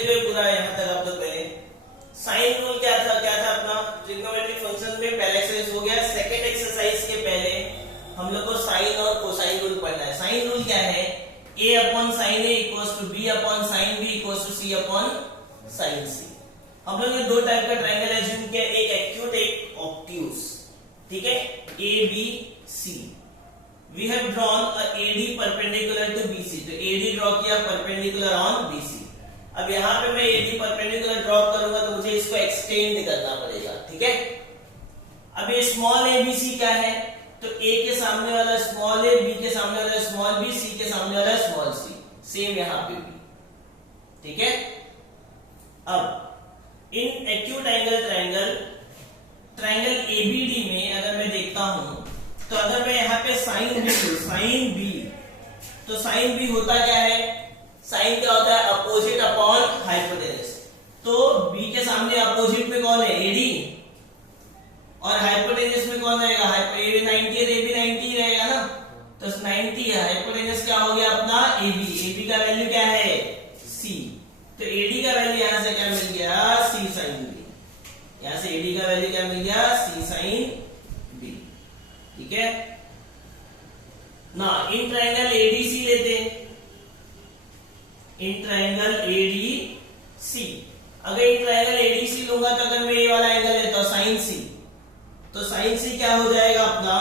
लेते हुए पूरा यहाँ तक आप लोग पहले साइन रूल क्या था अपना ट्रिग्नोमेट्रिक फंक्शन में पहला एक्सरसाइज हो गया। सेकंड एक्सरसाइज के पहले हम लोग को साइन और कोसाइन रूल पढ़ना है। साइन रूल क्या है, a upon sine a equals to b upon sine b equals to c upon sine c। हम लोग ने दो टाइप का ट्रायंगल एज्यूम किया, एक एक्यूट एक ऑब्ट्यूज, ठीक है, a b c। We have drawn a AD perpendicular to BC, तो AD ड्रॉ किया परपेंडिकुलर ऑन BC। अब यहाँ पे मैं AD परपेंडिकुलर ड्रॉ करूंगा तो मुझे इसको एक्सटेंड करना पड़ेगा, ठीक है। अब ये स्मॉल ABC क्या है, तो A के सामने वाला स्मॉल a, B के सामने वाला स्मॉल b, C के सामने वाला स्मॉल c, सेम यहाँ पे भी, ठीक है। अब in acute angle triangle ABD में अगर मैं देखता हूं तो अगर मैं यहाँ पे साइन B, तो साइन B होता क्या है, साइन क्या होता है, अपोजिट अपॉन हाइपोटेनस। तो B के सामने अपोजिट में कौन है, AD, और हाइपोटेनस में कौन रहेगा, AB 90 है, AB 90 रहेगा ना, तो 90 है, हाइपोटेनस क्या हो गया अपना AB का वैल्यू क्या है C, तो AD का वैल्यू यहां से क्या मिल गया, C sin B, यहां से AD का वैल्यू क्या मिल गया, C sin B, ठीक है ना। इन ट्रायंगल ADC लेते हैं, इन ट्रायंगल ADC, अगर इन ट्रायंगल ADC लूंगा तो अगर मैं ये वाला एंगल लेता हूं साइन C, तो साइन C क्या हो जाएगा अपना,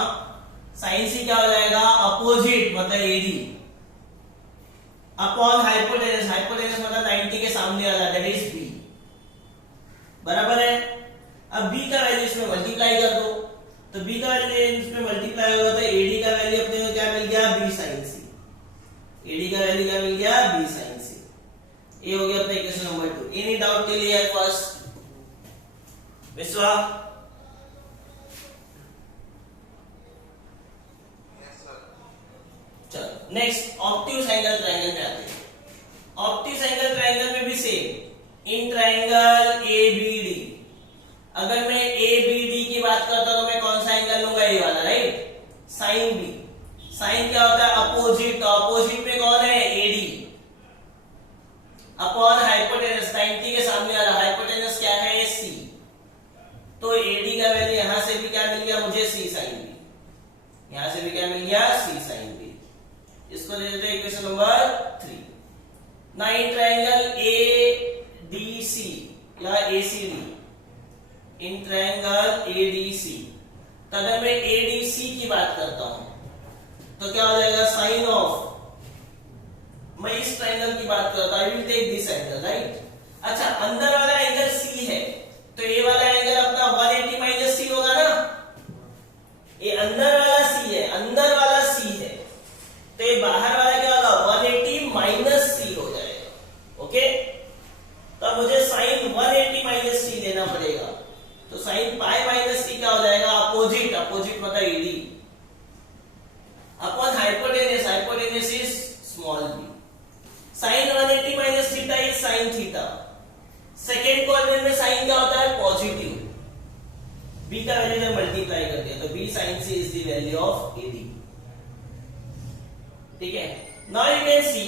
साइन C क्या हो जाएगा, अपोजिट मतलब AD अपॉन हाइपोटेनस, हाइपोटेनस मतलब 90 के सामने वाला, दैट इज B, बराबर है। अब B का वैल्यू इसमें मल्टीप्लाई कर दो, तो B का वैल्यू इसमें मल्टीप्लाई होगा तो AD का वैल्यू अपने को क्या मिल गया, B sin C, AD का वैल्यू क्या मिल गया, B sin C। ये हो गया अपना इक्वेशन नंबर 2। एनी डाउट के लिए फर्स्ट विश्वा, चलो नेक्स्ट ऑब्ट्यूज एंगल ट्रायंगल में आते हैं। ऑब्ट्यूज एंगल ट्रायंगल में भी सेम, इन ट्रायंगल ABD, अगर मैं ABD की बात करता हूं तो मैं कौन सा एंगल लूंगा, ये वाला, राइट, साइन B। साइन क्या होता है, अपोजिट, तो अपोजिट में कौन है, AD अपॉन हाइपोटेनस, 90 के सामने वाला, हाइपोटेनस क्या है, C, तो AD का वैल्यू यहां से भी क्या मिल गया मुझे, C sin B, यहां से भी क्या मिल गया, C sin B। इसको दे देते हैं इक्वेशन नंबर 3। ना इन ट्रायंगल ADC या ACD, इन ट्रायंगल ADC, तो अगर मैं ADC की बात करता हूं तो क्या हो जाएगा, साइन ऑफ, मैं इस ट्रायंगल की बात करता हूं, I will take this angle, right. अच्छा, अंदर वाला एंगल C है, तो ये वाला एंगल अपना 180 माइनस C होगा ना, ये अंदर वाला C है, अंदर वाला C है, तो ये बाहर वाला क्या होगा, 180 माइनस C हो जाएगा, ओके। तो मुझे साइन 180 माइनस C लेना पड़ेगा, तो साइन पाई माइनस C क्या हो जाएगा, अपोजिट, अपोजिट मतलब AD upon hypotenuse, hypotenuse is small b, sine 180 minus theta is sine theta. Second quadrant में साइन क्या होता है, पॉजिटिव, b का वैल्यू ने मल्टीप्लाई कर दिया, तो b sin c is the value of AD, ठीक है। नाउ यू कैन सी,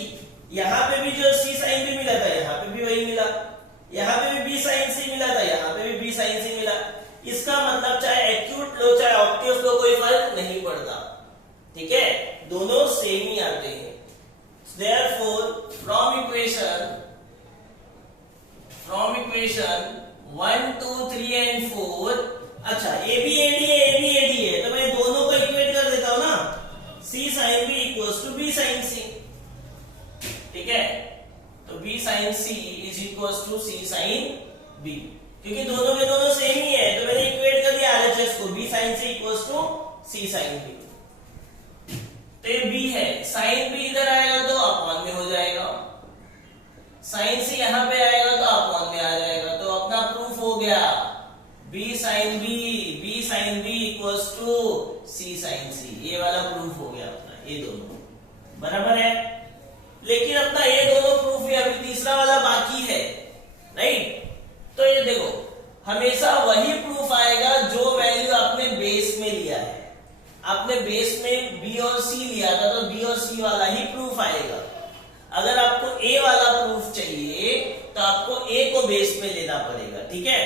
यहां पे भी जो C sin B मिला था, यहां पे भी वही मिला, यहां पे भी B sin C मिला था, यहां पे भी B sin C मिला। इसका मतलब चाहे एक्यूट लो चाहे ऑब्ट्यूज लो कोई फर्क नहीं पड़ता, ठीक है, दोनों सेम ही आते हैं। Therefore, from equation 1, 2, 3 and 4, अच्छा ABAD है, तो मैं दोनों को इक्वेट कर देता हूं ना, C sin B equals to B sin C, ठीक है, तो B sin C is equals to C sin B, क्योंकि दोनों में दोनों सेम ही है, तो मैंने इक्वेट कर दिया RHS को, B sin C equals to C sin B, तो ये B है, साइन B इधर आएगा तो अपॉन में हो जाएगा, साइन C यहां पे आएगा तो अपॉन में आ जाएगा, तो अपना प्रूफ हो गया, B sin B equals to C sin C, ये वाला प्रूफ हो गया अपना, ये दोनों बराबर है। लेकिन अपना ये दोनों प्रूफ है, अभी तीसरा वाला बाकी है, राइट। तो ये देखो, हमेशा वही प्रूफ आएगा जो वैल्यू आपने बेस में लिया है, आपने बेस में B और C लिया था तो B और C वाला ही प्रूफ आएगा। अगर आपको A वाला प्रूफ चाहिए तो आपको बेस पे लेना पड़ेगा, ठीक है।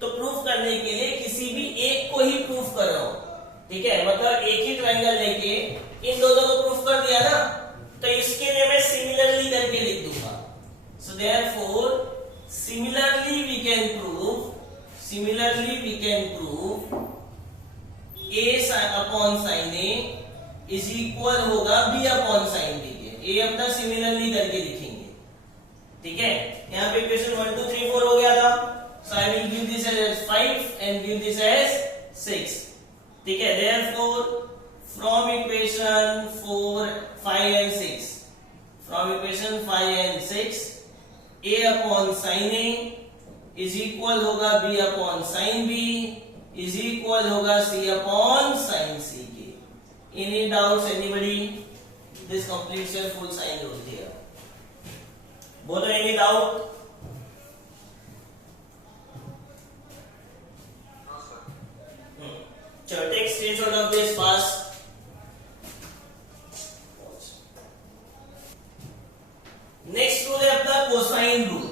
तो प्रूफ करने के लिए किसी भी एक को ही प्रूफ कर रहा हूं, ठीक है, मतलब एक ही ट्रायंगल लेके इन दोनों को प्रूफ कर दिया ना, तो इसके लिए मैं सिमिलरली करके लिख दूंगा। So therefore similarly we can prove a upon sine A is equal होगा b अपॉन साइन बी के। ये अपना सिमिलरली करके लिखेंगे, ठीक है। यहाँ पे इक्वेशन 1 2 3 4 हो गया था, so I will give this as 5 and give this as 6, ठीक है। Therefore from equation 4 5 and 6, from equation 5 and 6 a upon sine A is equal होगा b upon sine B is equal होगा c अपॉन साइन c के। Any doubts anybody? This completes your full sine rule here. बोलो any doubt? No sir. चलो take screenshot of this fast. Next rule है अपना cosine rule.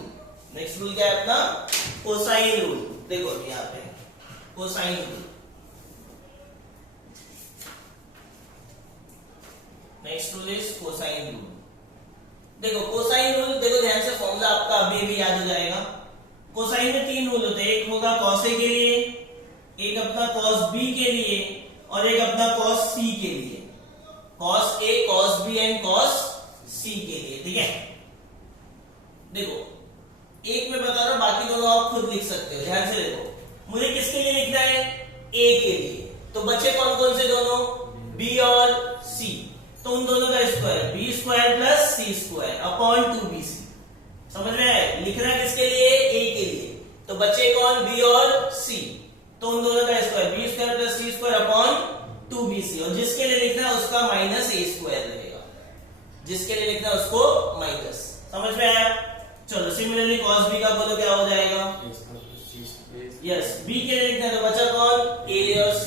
Next rule क्या है अपना? Cosine rule. देखो यहाँ पे cosine rule. Next rule is cosine rule. देखो कोसाइन रूल, देखो ध्यान से फॉर्मूला आपका अभी भी याद हो जाएगा। कोसाइन में 3 रूल होते हैं, एक होगा कॉस ए के लिए, एक अपना कॉस बी के लिए और एक अपना कॉस सी के लिए। Cos A, cos B and cos C के लिए, ठीक है। देखो एक मैं बता रहा हूं, बाकी दोनों आप खुद लिख सकते हो। ध्यान से देखो, मुझे किसके लिए लिखना है? ए के लिए। तो बचे कौन कौन से दोनों? बी और सी। तो उन दोनों का square B square plus C square upon 2bc। समझ में आए? लिखना किसके लिए? ए के लिए। तो बचे कौन? बी और सी। तो उन दोनों का square B square plus C square upon 2bc। और जिसके लिए लिखना है उसका माइनस ए स्क्वायर रहेगा। जिसके लिए लिखना है उसको माइनस। समझ में आया? चलो सिमिलरली cos b का बोलो क्या हो जाएगा? यस, b के लिए लिखना है तो बचा कौन? a और c।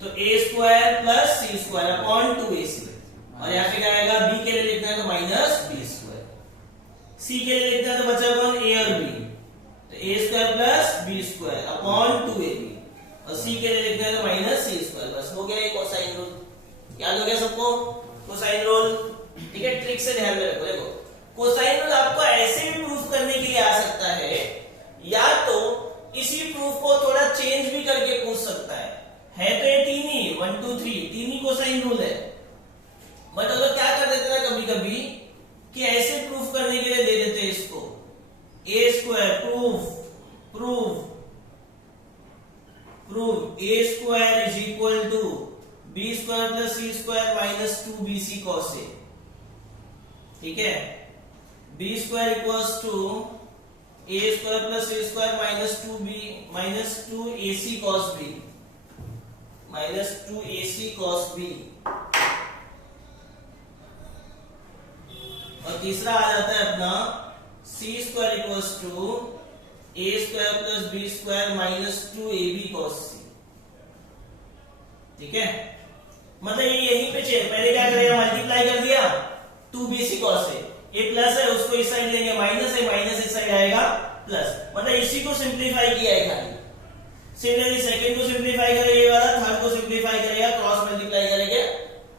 तो a square plus C square upon 2ac। और यहाँ पे क्या आएगा? b के लिए लिखना है तो माइनस b स्क्वायर। c के लिए लिखना है तो बचा कौन? a और b। तो a square plus b square upon 2ab। और c के लिए लिखना है तो माइनस c स्क्वायर। बस हो गया ये कोसाइन रूल। याद हो गया सबको? कोसाइन रूल, ठीक है। ट्रिक से ध्यान में रखो। देखो कोसाइन रूल आपको ऐसे भी प्रूफ करने के लिए आ सकता है, या तो इसी प्रूफ को थोड़ा चेंज भी करके पूछ सकता है। तो ये 3 ही 1 2 3 3 ही कोसाइन रूल है। बट अगर क्या कर देते हैं कभी कभी कि ऐसे प्रूफ करने के लिए दे देते हैं इसको A square proof A square is equal to B square plus C square minus 2bc cos a, ठीक है। B square equals to A square plus C square minus 2ac cos b minus 2ac cos b। और तीसरा आ जाता है अपना C square equals to A square plus B square minus 2ab cos c, ठीक है। मतलब ये यहीं पे पहले क्या करेगा? मल्टीप्लाई कर दिया 2bc cos a, ये प्लस है उसको इस साइड लेंगे माइनस है, माइनस इस साइड आएगा प्लस। मतलब इसी को सिंप्लीफाई किया है खाली। सिमिलरली सेकंड को सिंप्लीफाई करेगा ये वाला, थर्ड को सिंप्लीफाई करेगा, क्रॉस मल्टीप्लाई करेगा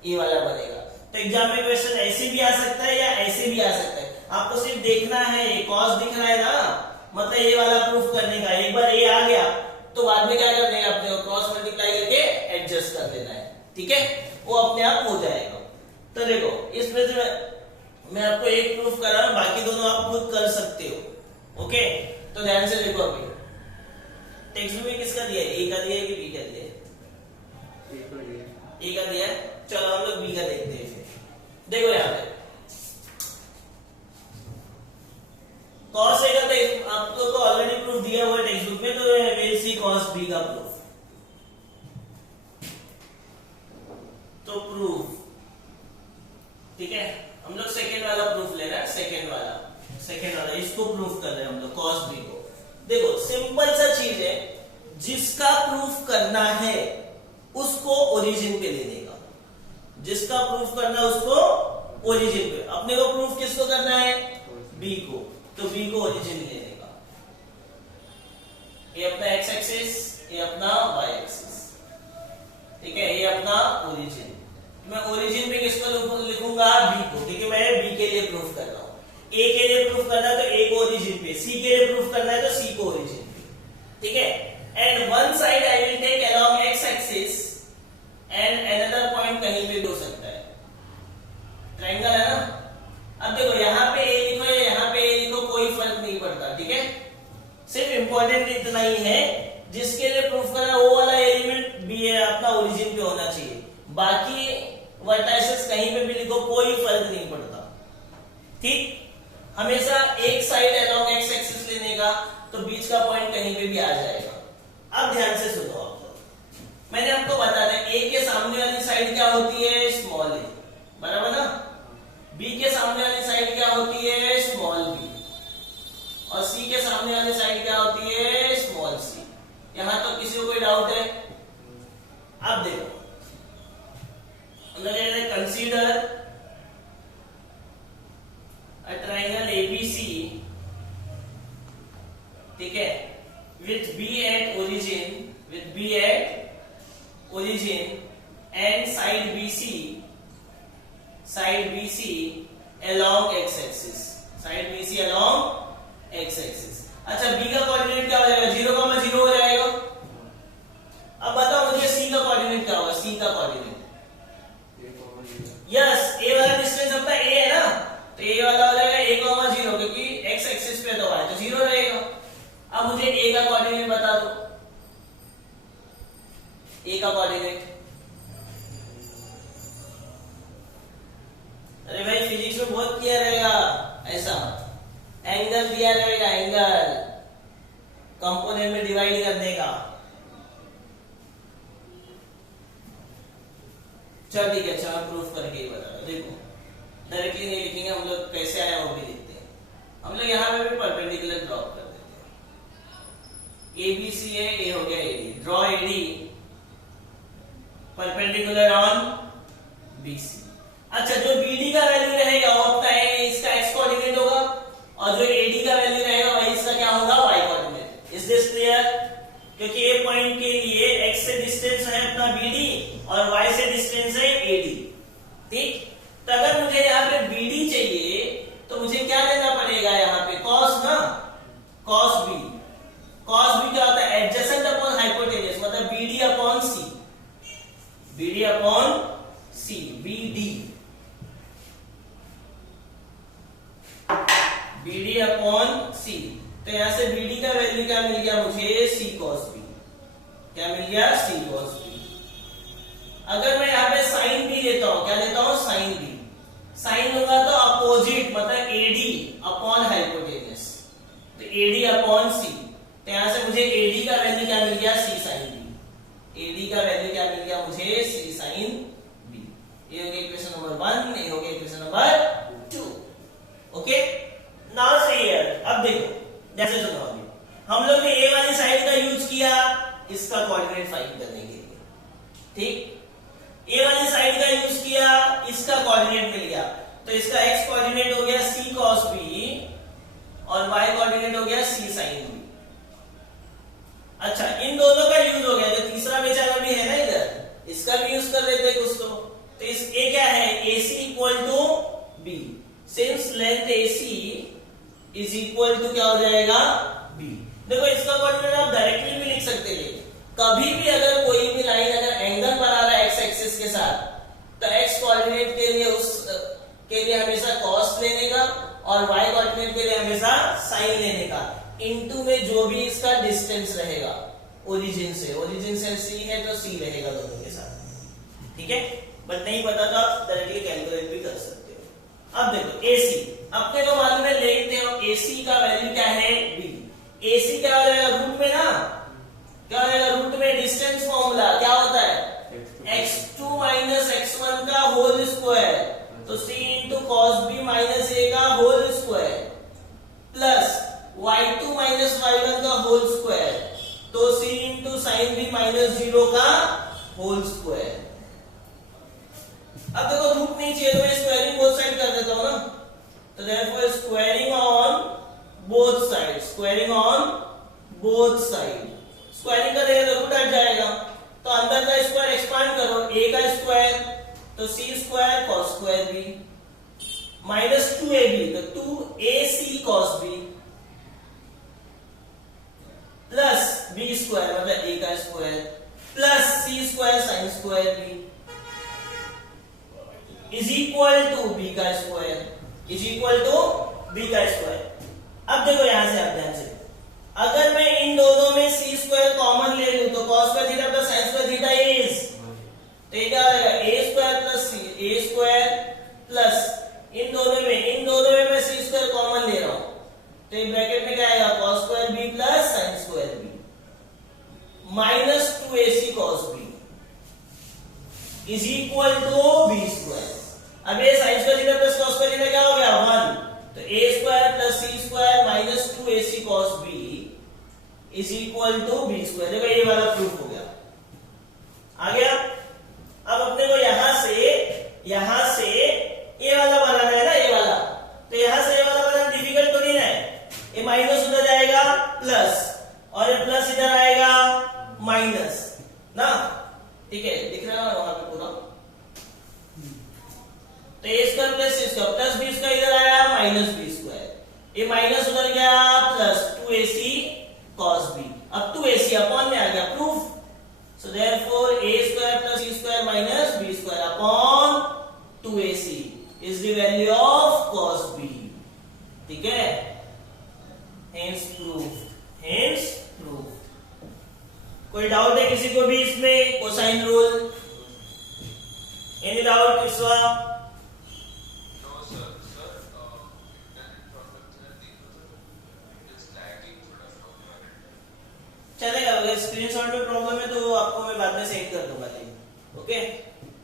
ये वाला बनेगा। तो एग्जाम में क्वेश्चन ऐसे भी आ सकता है या ऐसे भी आ सकता है। आपको सिर्फ देखना है, कॉस दिख रहा है ना, मतलब ये वाला प्रूफ करने का। एक बार ये आ गया तो बाद में क्या करना है? अपने क्रॉस मल्टीप्लाई करके एडजस्ट कर देना है, ठीक है। वो अपने आप हो जाएगा। तो देखो इसमें से मैं आपको एक प्रूफ कर रहा हूं, बाकी दोनों आप खुद कर सकते हो। ओके, तो ध्यान से देखो। अभी टेक्स्ट में किसका दिया है? ए का दिया है कि बी का दिया है? ए का दिया है। चलो हम लोग बी का देखते हैं फिर। देखो यहाँ पे cos a का तो आप लोग को ऑलरेडी प्रूफ दिया हुआ है टेक्स्ट बुक में, तो we'll see cos b का प्रूफ। तो प्रूफ, ठीक है, हम लोग सेकेंड वाला प्रूफ ले रहे हैं। सेकेंड वाला इसको प्रूफ कर रहे हैं हम लोग cos b को। देखो सिंपल सा चीज है, जिसका प्रूफ करना है उसको ओरिजिन पे ले देगा। जिसका प्रूफ करना है उसको ओरिजिन पे। अपने को प्रूफ किसको करना है? b को, तो b को ओरिजिन ले देगा। ए के लिए प्रूफ करना है तो ए को ओरिजिन पे, सी के लिए प्रूफ करना है तो सी को ओरिजिन पे, ठीक है। And one side I will take along X axis and another point कहीं पे भी हो सकता है, ट्रायंगल है ना। अब देखो यहाँ पे ए लिखो या यहाँ पे ए लिखो कोई फर्क नहीं पड़ता, ठीक है। सिर्फ इंपॉर्टेंट इतना ही है जिसके लिए प्रूफ करना वो वाला एलिमेंट भी है अपना ओरिजिन पे होना चाहिए, बाकी वर्टाइसेस कहीं पे भी लिखो कोई फर्क नहीं पड़ता, ठीक। हमेशा एक साइड अलोंग एक्स एक्सिस लेने का तो बीच का पॉइंट कहीं पे भी आ जाएगा। अब ध्यान से सुनो आप लोग, मैंने आपको बता दिया ए के सामने वाली साइड क्या होती है, स्मॉल ए, बराबर ना। बी के सामने वाली साइड क्या होती है, स्मॉल बी, और सी के सामने वाली साइड क्या होती है, स्मॉल सी। यहां तो किसी को कोई डाउट है? अब देखो, कंसीडर a triangle ABC, ठीक है, with B at origin and side BC along x axis, अच्छा B का कोऑर्डिनेट क्या हो जाएगा, 0,0 हो जाएगा। अब बताओ मुझे C का कोऑर्डिनेट क्या होगा, C का कोऑर्डिनेट, यस A वाला डिस्टेंस अपना A है ना, तो ए वाला हो जाएगा 1,0 क्योंकि एक्स एक्सिस पे तो y तो 0 रहेगा। अब मुझे ए का कोऑर्डिनेट बता दो, ए का कोऑर्डिनेट। अरे भाई फिजिक्स में बहुत किया रहेगा ऐसा, एंगल दिया रहेगा, एंगल कंपोनेंट में डिवाइड कर देगा। चल ठीक है, अच्छा प्रूफ करके ही बता दो। देखो डायरेक्टली नहीं लिखेंगे हम लोग, कैसे आया वो भी लिखते हैं हम लोग। यहां पे भी परपेंडिकुलर ड्रॉ कर देते हैं। ए बी सी है, ए हो गया AD, draw AD perpendicular on B C. अच्छा जो बीडी का वैल्यू रहेगा वो अपना है, इसका एक्स कोऑर्डिनेट होगा, और जो एडी का वैल्यू रहेगा वही इसका क्या होगा, y coordinate. Is this clear? क्योंकि ए पॉइंट के लिए एक्स से डिस्टेंस है अपना बीडी और वाई से डिस्टेंस है एडी, ठीक। तो अगर मुझे यहाँ पे बीडी चाहिए तो मुझे क्या लेना पड़ेगा, यहाँ पे कॉस ना, कॉस बी। कॉस बी क्या होता है, एडजेसेंट अपॉन हाइपोटेन्यूज, मतलब बीडी अपॉन सी, बीडी अपॉन सी, बीडी, बीडी अपॉन सी। तो यहां से बीडी का वैल्यू क्या मिल गया मुझे, सी कॉस बी। क्या मिल गया, सी कॉस बी। अगर मैं यहाँ पे साइन बी लेता हूं, क्या लेता हूं, साइन बी। साइन लूंगा तो अपोजिट, मतलब एडी अपॉन हाइपोटेन्यूज, तो एडी अपॉन सी। तो यहां से मुझे एडी का वैल्यू क्या मिल गया, सी साइन बी। एडी का वैल्यू क्या मिल गया मुझे, सी साइन बी। ये हो गया इक्वेशन नंबर 1, ये हो गया इक्वेशन नंबर 2। ओके, नाउ से हियर अब देखो, जैसे सुनो अभी हम लोग ने ए वाली साइड का यूज किया इसका कोऑर्डिनेट फाइंड करने के लिए, ठीक। ए वाली साइड का यूज किया, इसका कोऑर्डिनेट मिल गया, तो इसका एक्स कोऑर्डिनेट हो गया सी कॉस बी और वाई कोऑर्डिनेट हो गया सी साइन बी। अच्छा इन दोनों का यूज हो गया, जो तीसरा बेचारा भी है ना इधर, इसका भी यूज कर लेते हैं कुछ तो इस ए क्या है, AC equal to B, since length AC is equal to क्या हो जाएगा, बी। देखो इसका कोऑर्डिनेट आप डायरेक्टली भी लिख सकते हैं, कभी भी अगर कोई भी लाइन अगर एंगल बना रहा है एक्स एक्सिस के साथ, तो एक्स कोऑर्डिनेट के लिए के लिए हमेशा कॉस लेने का और वाई कोऑर्डिनेट के लिए हमेशा साइन लेने का, इनटू में जो भी इसका डिस्टेंस रहेगा ओरिजिन से सी है तो सी रहेगा दोनों के साथ, ठीक है। बट नहीं पता तो आप डायरेक्टली कैलकुलेट भी कर सकते हो। अब देखो AC अपने को मालूम है, लेते हो AC का वैल्यू क्या है, B। AC क्या हो जाएगा, रूट में ना, क्या हो जाएगा, रूट में डिस्टेंस फॉर्मूला क्या होता है, x2 माइनस x1 का होल स्क्वायर, तो c into cos B minus A का whole square plus y2 minus y1 का होल स्क्वायर, तो c into sine B minus 0 का होल स्क्वायर। अब देखो रूट नहीं चाहिए तो मैं स्क्वायरिंग बोथ साइड कर देता हूं ना, तो therefore squaring on both side, squaring on both side, squaring करेगा तो रूट हट जाएगा, तो अंदर का स्क्वायर एक्सपांड करो, a का स्क्वायर तो c square cos square b, minus 2ab तो 2ac cos b plus b square मतलब a का square plus c square sine square b is equal to b का square is equal to b का square. अब देखो यहां से आप ध्यान से, अगर मैं इन दोनों में c स्क्वायर कॉमन ले लूं तो cos square theta plus sin square theta is, तो ये क्या आएगा a square plus a square plus इन दोनों में मैं c स्क्वायर कॉमन ले रहा हूं तो ये ब्रैकेट में क्या आएगा cos square b plus sin square b minus 2ac cos b is equal to b square. अब ये sin square theta plus cos square theta क्या हो गया 1, तो a square plus c square minus 2ac cos b is equal to b square. देखो ये वाला proof हो गया, आ गया। अब अपने को यहां से ये वाला बनाना है ना, ये वाला, तो यहां से ये वाला बनाना डिफिकल्ट तो नहीं है। ये माइनस उधर जाएगा प्लस और ये प्लस इधर आएगा माइनस ना, ठीक है, दिख रहा है वहां पे पूरा। तो ए square plus C square plus B square इधर आया माइनस बी स्क्वायर, ये माइनस उधर गया प्लस 2ac cos b, अब 2ac अपॉन में आ गया proof. So therefore a square plus c square minus b square upon 2ac is the value of cos b, ठीक है, हेंस प्रूफ। कोई doubt है किसी को भी इसमें कोसाइन रूल? एनी डाउट किसवा? चलेगा, अगर स्क्रीनशॉट में प्रॉब्लम है तो आपको मैं बाद में सेंड कर दूंगा लिंक, ओके?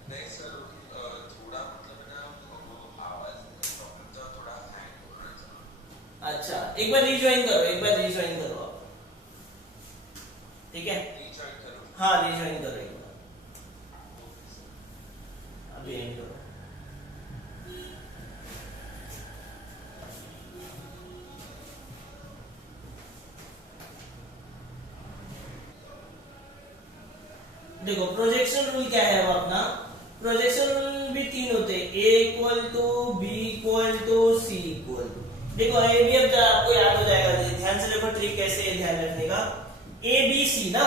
नहीं सर, थोड़ा मतलब ना वो आवाज प्रॉब्लम था, थोड़ा हैंग हो रहा था। अच्छा, एक बार रिजॉइन करो आप, ठीक है? रीजॉइन करो? हाँ, रिजॉइन करो एक बार, अभी एंड करो। देखो प्रोजेक्शन रूल क्या है वो अपना, प्रोजेक्शन रूल भी 3 होते हैं, a equal to b equal to c equal. देखो ये भी अब आपको याद हो जाएगा, ध्यान से देखो ट्रिक कैसे है ध्यान रखने का। a b c ना,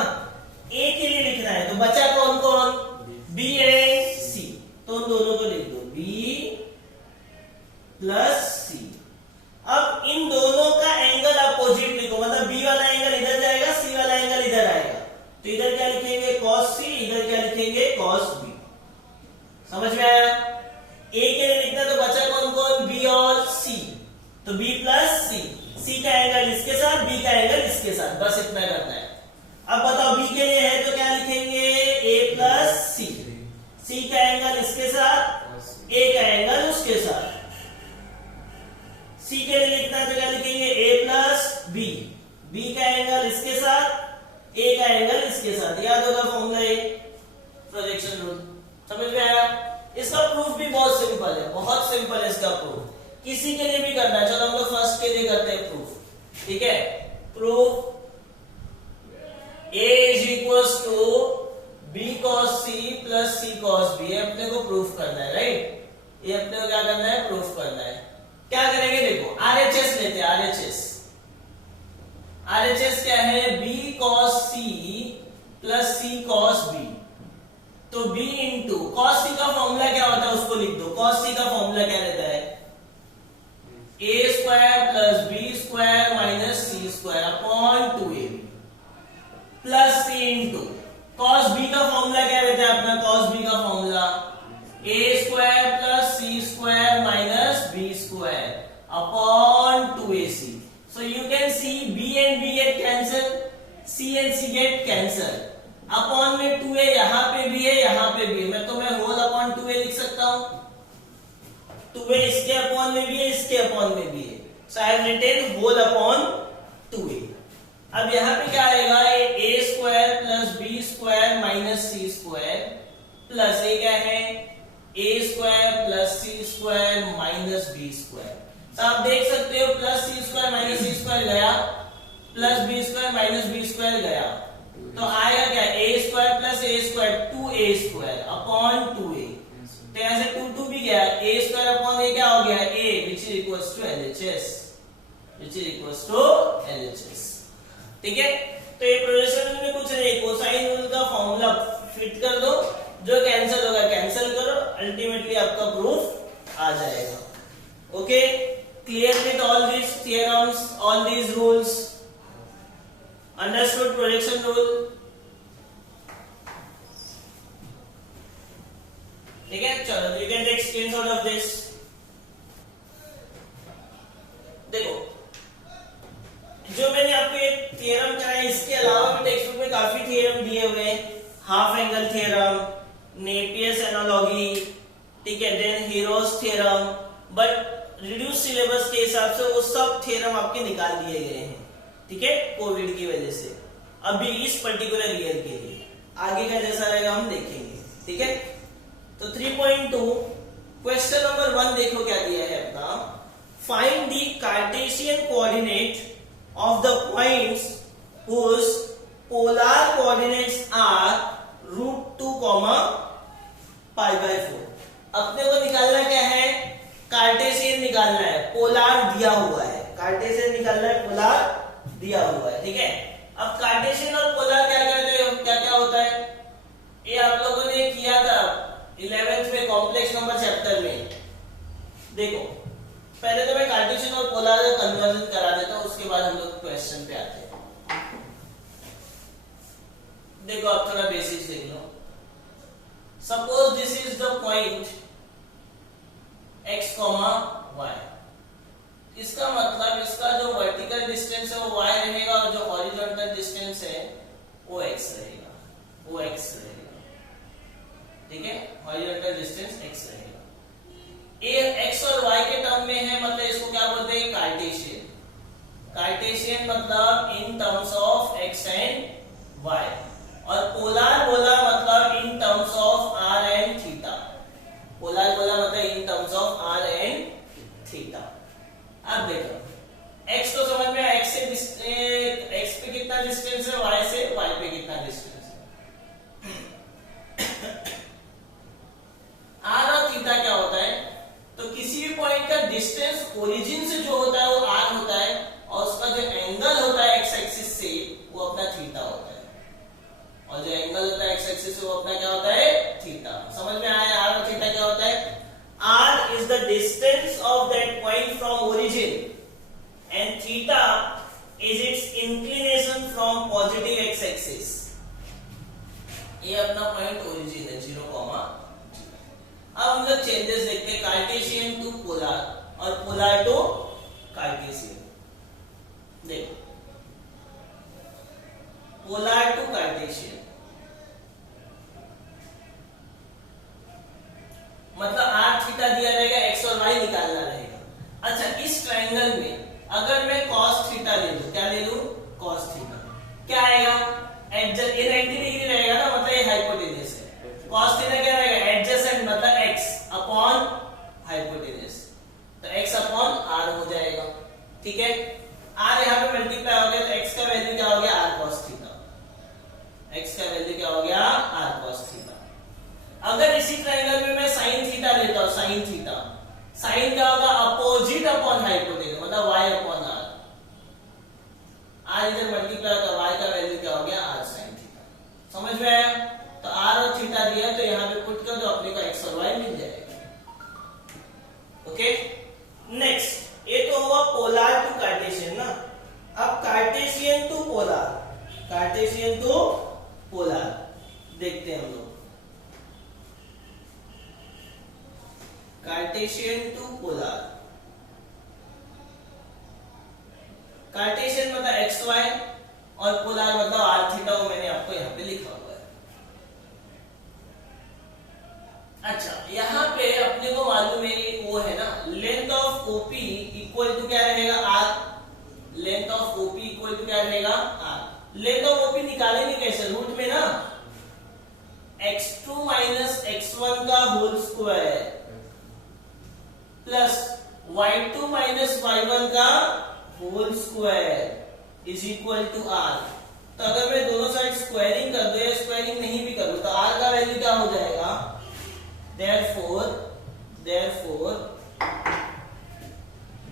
a के लिए लिखना है तो बचा कौन कौन, b एंड c, तो उन दोनों को लिख दो b प्लस c। अब इन दोनों का एंगल अपोजिट लिखो, मतलब b वाला एंगल इधर जाएगा, c वाला एंगल इधर आएगा, तो इधर क्या लिखेंगे cos c, इधर क्या लिखेंगे cos b। समझ में आया? a के लिए लिखना तो बचा कौन कौन, b और c, तो b प्लस c का एंगल इसके साथ, b का एंगल इसके साथ, बस इतना करना है। अब बताओ b के लिए है तो क्या लिखेंगे a प्लस c का एंगल इसके साथ, a का एंगल उसके साथ। c के लिए लिखना है तो क्या लिखेंगे a प्लस b का एंगल इसके साथ, a का एंगल इसके साथ। याद होगा फॉर्मूला ये प्रोजेक्शन रूल, समझ में आया? इसका प्रूफ भी बहुत सिंपल है, बहुत सिंपल है इसका प्रूफ, किसी के लिए भी करना है। चलो हम लोग फर्स्ट के लिए करते हैं प्रूफ, ठीक है? Proof a is equals to b cos c plus c cos b, अपने को प्रूफ करना है, राइट? ये अपने को क्या करना है, प्रूफ करना है। क्या करेंगे, देखो RHS लेते हैं, RHS क्या है, b cos c plus c cos b, तो b इंटू cos c का फॉर्मूला क्या होता है उसको लिख दो। cos c का फॉर्मूला क्या रहता है, a square plus b square minus c square upon 2ab plus c into cos b का फॉर्मूला क्या रहता है अपना, cos b का formula a square plus c square minus b square upon 2ac। So you can see b and b get cancel, c and c get cancel, upon में 2a यहाँ पे भी है, यहाँ पे भी है, मैं तो मैं होल अपॉन 2a लिख सकता हूँ, 2a इसके अपॉन में भी है, इसके अपॉन में भी है, so I have written whole upon 2a। अब यहाँ पे क्या आएगा, a square plus b square minus c square plus ये क्या है a square plus c square minus b square. तो आप देख सकते हो plus C square minus C square गया, plus B square minus B square गया, तो आएगा क्या, A square plus A square 2a square upon 2a, तो यहां से 2 भी गया, ए स्क्वायर अपॉन ए क्या हो गया, a equals to LHS, which is equals to LHS। ठीक है, तो ये प्रोजेक्शन रूल में कुछ नहीं, कोसाइन रूल का फॉर्मूला फिट कर दो, जो कैंसिल होगा कैंसिल करो, अल्टीमेटली आपका प्रूफ आ जाएगा। Okay, clear with all this theorems, all these rules, understood projection rule. ठीक है, चलो you can take screenshot of this. देखो, जो मैंने आपको ये थियरम कराया, इसके अलावा भी टेक्स्ट बुक में काफी थियरम दिए हुए हैं, half angle theorem, Napier's analogy, ठीक है, then Hero's theorem, but reduce syllabus के हिसाब से वो सब थियरम आपके निकाल दिए गए हैं। ठीक है, कोविड की वजह से अभी इस पर्टिकुलर ईयर के लिए, आगे का जैसा रहेगा हम देखेंगे। ठीक है, तो 3.2 क्वेश्चन नंबर 1 देखो क्या दिया है अपना, find the Cartesian coordinate of the points whose polar coordinates are √2, π/4। अपने को निकालना क्या है, कार्टेशियन निकालना है, पोलार दिया हुआ है, कार्टेशियन निकालना है, पोलार दिया हुआ है। ठीक है, अब कार्टेशियन और पोलार क्या कहते हैं, क्या क्या होता है, ये आप लोगों ने किया था 11th में कॉम्प्लेक्स नंबर चैप्टर में। देखो, पहले तो मैं कार्टेशियन और पोलार का कन्वर्जन करा देता हूं, उसके बाद हम लोग क्वेश्चन पे आते हैं। देखो, आप थोड़ा बेसिक्स देख लो। Suppose this is the point x, y। इसका मतलब इसका जो वर्टिकल डिस्टेंस है वो y रहेगा, और जो हॉरिजॉन्टल डिस्टेंस है वो x रहेगा, वो x रहेगा। ठीक है, हॉरिजॉन्टल डिस्टेंस x रहेगा। ये x और y के टर्म में है, मतलब इसको क्या बोलते हैं, कार्टेशियन। कार्टेशियन मतलब in terms of x and y, और पोलार बोला मतलब in terms of r and theta. Polar बोला मतलब in terms of r and theta. अब देखो, x तो समझ में आया, x पे कितना डिस्टेंस है, y से, y पे कितना डिस्टेंस है। r और थीटा क्या होता है, तो किसी भी पॉइंट का डिस्टेंस ओरिजिन से जो होता है वो r होता है, और उसका जो एंगल होता है x एक्सिस से वो अपना थीटा होता है, और जो एंगल होता है x एक्सिस से वो अपना क्या होता है, थीटा। समझ में आया, r और थीटा क्या होता है, r is the distance of that point from origin and theta is it's inclination from positive x axis. ये अपना पॉइंट ओरिजिन है 0, अब हम लोग चेंजेस देखते हैं, कार्टेशियन टू पोलार और पोलार टू कार्टेशियन। देखो, पोलार टू कार्टेशियन मतलब r थीटा दिया रहेगा, x और y निकालना रहेगा। अच्छा, इस ट्रायंगल में अगर मैं cos थीटा ले लूं, क्या ले लूं, cos थीटा, क्या आएगा, एडजस्ट, ये 90 डिग्री रहेगा ना, मतलब ये हाइपोटेनस है। cos थीटा क्या रहेगा, एडजेसेंट मतलब x अपॉन हाइपोटेनस, तो x अपॉन r हो जाएगा। ठीक है, r यहाँ पे मल्टीप्लाई हो गया, तो x का वैल्यू क्या हो गया, r cos थीटा, x का वैल्यू क्या हो गया, r cos थीटा। अगर इसी ट्रायंगल में मैं sin थीटा लेता हूं, sin थीटा, sin क्या होगा, अपोजिट अपॉन हाइपोटेनस मतलब y अपॉन r, r इधर मल्टीप्लाई होता है, y का वैल्यू क्या हो गया, r sin थीटा। समझ में आया, तो r और थीटा दिया, तो यहाँ पे पुट कर दो, अपने को x और y मिल जाएगा। ओके, नेक्स्ट, ये तो हुआ पोलार टू कार्टेशियन ना। अब Cartesian to polar, Cartesian to polar देखते हैं हम लोग। कार्टेशियन टू पोलार, कार्टेशियन मतलब एक्स वाई और पोलार मतलब आर थीटा, वो मैंने आपको यहाँ पे लिखा हुआ है। अच्छा, यहाँ पे अपने को मालूम है वो है ना, length of OP equal to क्या रहेगा, r. Length of OP equal to क्या रहेगा, आर। लेंथ ऑफ ओपी निकालेंगे कैसे, रूट में ना, x2 माइनस x1 का whole square plus y2 minus y1 का whole square is equal to r. तो अगर मैं दोनों साइड स्क्वायरिंग कर दो या स्क्वायरिंग नहीं भी करूं तो आर का वैल्यू क्या हो जाएगा, therefore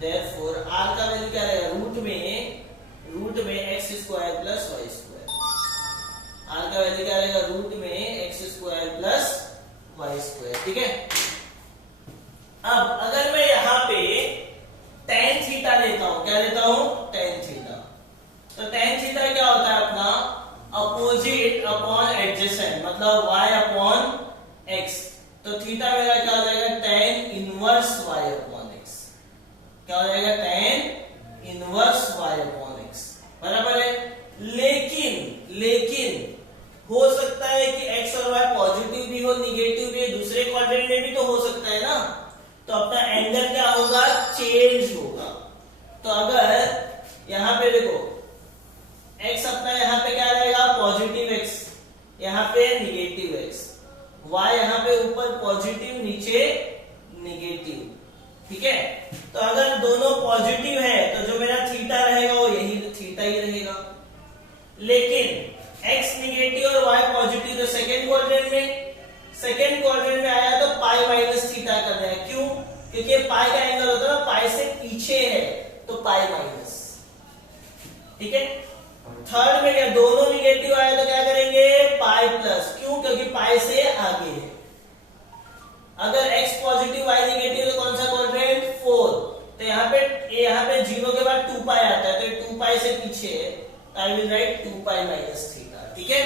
देयरफॉर आर का वैल्यू क्या रहेगा, रूट में x square plus y square. R का वैल्यू क्या रहेगा, रूट में x square plus y square. ठीक है, अब अगर मैं यहां पे tan थीटा लेता हूं, क्या लेता हूं, tan थीटा, तो tan थीटा क्या होता है अपना, अपोजिट अपॉन एडजेसेंट, मतलब y अपॉन x। तो थीटा मेरा क्या हो जाएगा, tan inverse y upon x। क्या हो जाएगा, tan inverse y upon x, बराबर है। लेकिन हो सकता है कि x और y पॉजिटिव भी हो, निगेटिव भी, दूसरे क्वाड्रेंट में भी तो हो सकता है ना। तो अपना एंगल क्या होगा, चेंज होगा। तो अगर यहां पे देखो x अपना यहां पे क्या रहेगा, पॉजिटिव x, यहां पे निगेटिव x, y यहां पे ऊपर पॉजिटिव नीचे निगेटिव। ठीक है, तो अगर दोनों पॉजिटिव है तो जो मेरा थीटा रहेगा वो यही थीटा ही रहेगा। लेकिन x निगेटिव और y पॉजिटिव, तो सेकंड क्वाड्रेंट में आया तो पाई माइनस थीटा करना है। क्यों, क्योंकि पाई का एंगल होता है ना, पाई से पीछे है तो पाई माइनस। ठीक है, थर्ड में क्या, दोनों निगेटिव आया तो क्या करेंगे, पाई प्लस। क्यों, क्योंकि पाई से आगे है। अगर x पॉजिटिव y निगेटिव तो कौन सा क्वाड्रेंट, 4, तो यहाँ पे 0 के बाद 2 पाई आता है, तो 2 पाई से पीछे है, I will write 2 pi minus theta. ठीक है,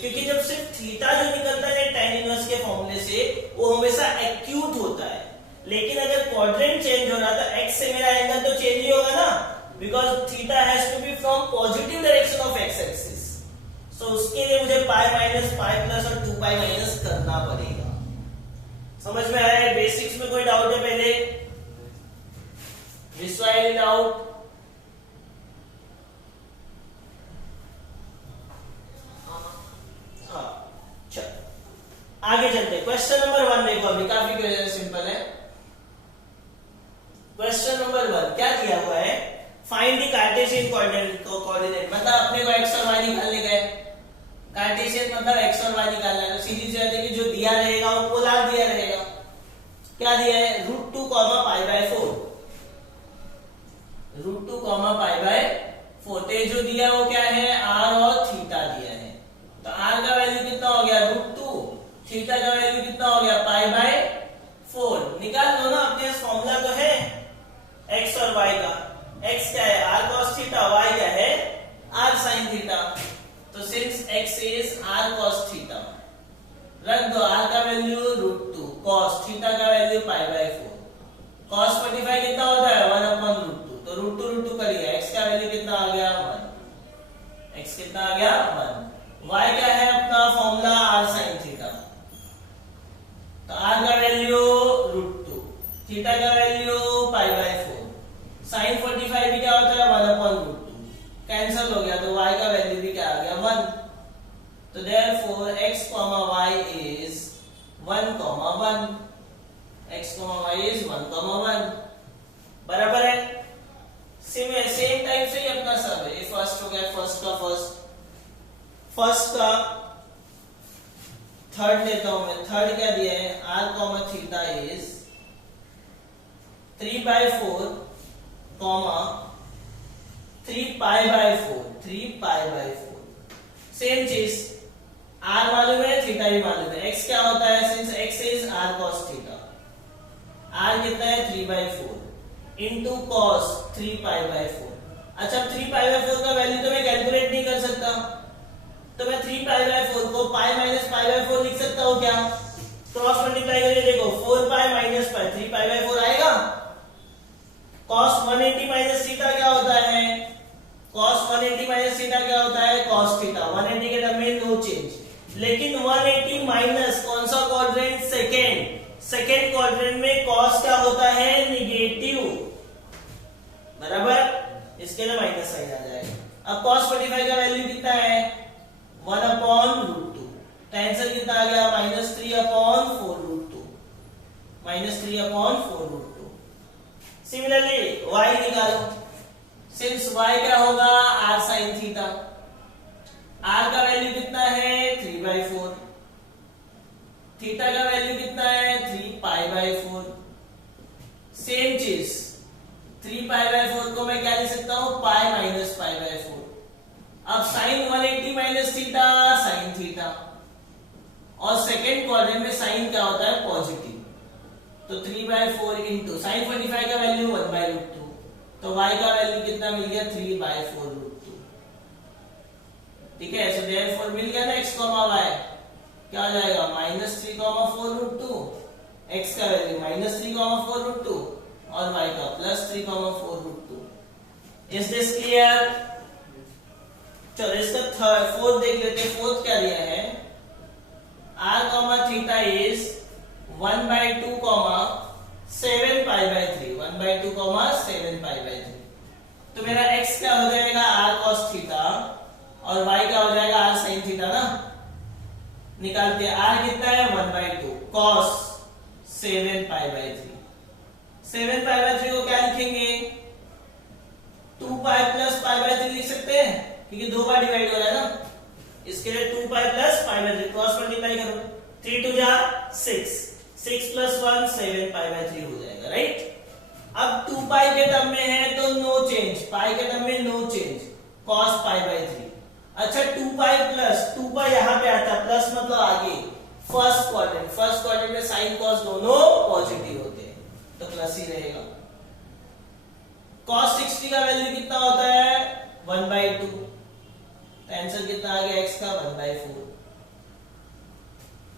क्योंकि जब सिर्फ थीटा जो निकलता है tan इनवर्स के फॉर्मूले से, वो हमेशा एक्यूट होता है। लेकिन अगर क्वाड्रेंट चेंज हो रहा था, x से मेरा एंगल तो चेंज ही होगा ना, because theta has to be from positive direction of x axis. सो उसके लिए मुझे पाई माइनस, पाई प्लस और 2 पाई माइनस करना पड़ेगा। समझ में आया, बेसिक्स में कोई डाउट है पहले, विश्वास डाउट, आगे चलते। क्वेश्चन नंबर 1 देखो, अभी काफी क्वेश्चन सिंपल है। क्वेश्चन नंबर 1 क्या दिया हुआ है, फाइंड द कार्टेशियन कोऑर्डिनेट, मतलब अपने को x और y निकालने गए। कार्टेशियन मतलब x और y निकालना है, तो सीधी सी बात है कि जो दिया रहेगा वो पोलर दिया रहेगा। क्या दिया है, √2, π/4, √2, π/4। तो जो दिया वो क्या है, r और थीटा दिया है। तो r का वैल्यू कितना हो गया, √2, थीटा का वैल्यू कितना हो गया, π/4। निकाल लो ना, अपने पास फॉर्मूला तो है x और y का। x क्या है, r cos थीटा, y क्या है, r sin थीटा। तो since x is r cos theta, रख दो, r का वैल्यू √2, cos थीटा का वैल्यू π/4। cos 45 कितना होता है, 1/√2, तो √2 करिए, x का वैल्यू कितना आ गया, 1। x कितना आ गया, 1। y क्या है अपना फॉर्मूला, r sin थीटा, तो r का वैल्यू √2, थीटा का वैल्यू π/4, sin 45 भी क्या होता है, 1/√2, कैंसिल हो गया, तो y का वैल्यू भी क्या आ गया, 1। तो therefore x, y is 1, 1, x, y is 1, 1, बराबर है। सेम टाइप से ही अपना सब है, ये फर्स्ट हो गया, फर्स्ट का थर्ड लेता हूं मैं। थर्ड क्या दिया है, r, थीटा इज 3/4, 3π/4। सेम चीज, r मालूम है, थीटा भी मालूम है। x क्या होता है, since x is r cos theta, r कितना है, 3/4 इंटू cos 3π/4। अच्छा, 3π/4 का वैल्यू तो मैं कैलकुलेट नहीं कर सकता, तो मैं 3π/4 को पाई माइनस π/4 लिख सकता हूँ क्या, क्रॉस मल्टीप्लाई करके देखो, 4π माइनस पाई, 3π/4 आएगा। cos 180 माइनस थीटा क्या होता है, cos 180 माइनस थीटा क्या होता है, cos थीटा। 180 के टर्म में नो चेंज, लेकिन 180 माइनस कौन सा क्वाड्रेंट, सेकेंड क्वाड्रेंट में cos क्या होता है, निगेटिव, बराबर, इसके लिए माइनस साइन आ जाएगा। अब cos 45 का वैल्यू कितना है, 1/√2, तो आंसर कितना आ गया, -3/4√2, -3/4√2। सिमिलरली y निकालो, सिंस y क्या होगा, r sin थीटा, r का वैल्यू कितना है, 3/4, थीटा का वैल्यू कितना है, 3π/4। सेम चीज, 3π 3π/4 को मैं क्या लिख सकता हूँ, पाई माइनस π/4। अब sine 180 minus theta sine theta, और सेकेंड क्वाड्रेंट में साइन क्या होता है, पॉजिटिव। तो 3/4 इंटू साइन 45 का वैल्यू 1/√2, तो y का वैल्यू कितना मिल गया, 3/4√2। ठीक है, सो देयरफॉर मिल गया ना x, y क्या हो जाएगा, -3,4√2, x का वैल्यू -3,4√2 और y का +3,4√2। Is this clear? चलो इसका फोर्थ देख लेते हैं। फोर्थ क्या दिया है, r, थीटा इज 1/2, 7π/3, 1/2, 7π/3। तो मेरा x क्या हो जाएगा, r cos थीटा, और y क्या हो जाएगा, r sin थीटा ना। निकालते हैं, r कितना है, 1/2 cos 7π/3। 7π/3 को क्या लिखेंगे, 2π + π/3 लिख सकते हैं, क्योंकि 2 बार डिवाइड हो रहा है ना। इसके लिए 2π + π/3 क्रॉस मल्टीप्लाई करो, 3 2 जा 6, 6 + 1 7π/3 हो जाएगा, राइट। अब 2π के टर्म में है तो नो चेंज, पाई के टर्म में नो चेंज, cos π/3। अच्छा 2π यहाँ पे आता है, प्लस मतलब आगे फर्स्ट क्वाड्रेंट में साइन कॉस दोनों पॉजिटिव होते हैं, तो प्लस ही रहेगा। cos 60 का वैल्यू कितना होता है, 1/2, तो आंसर कितना आ गया, x का 1/4।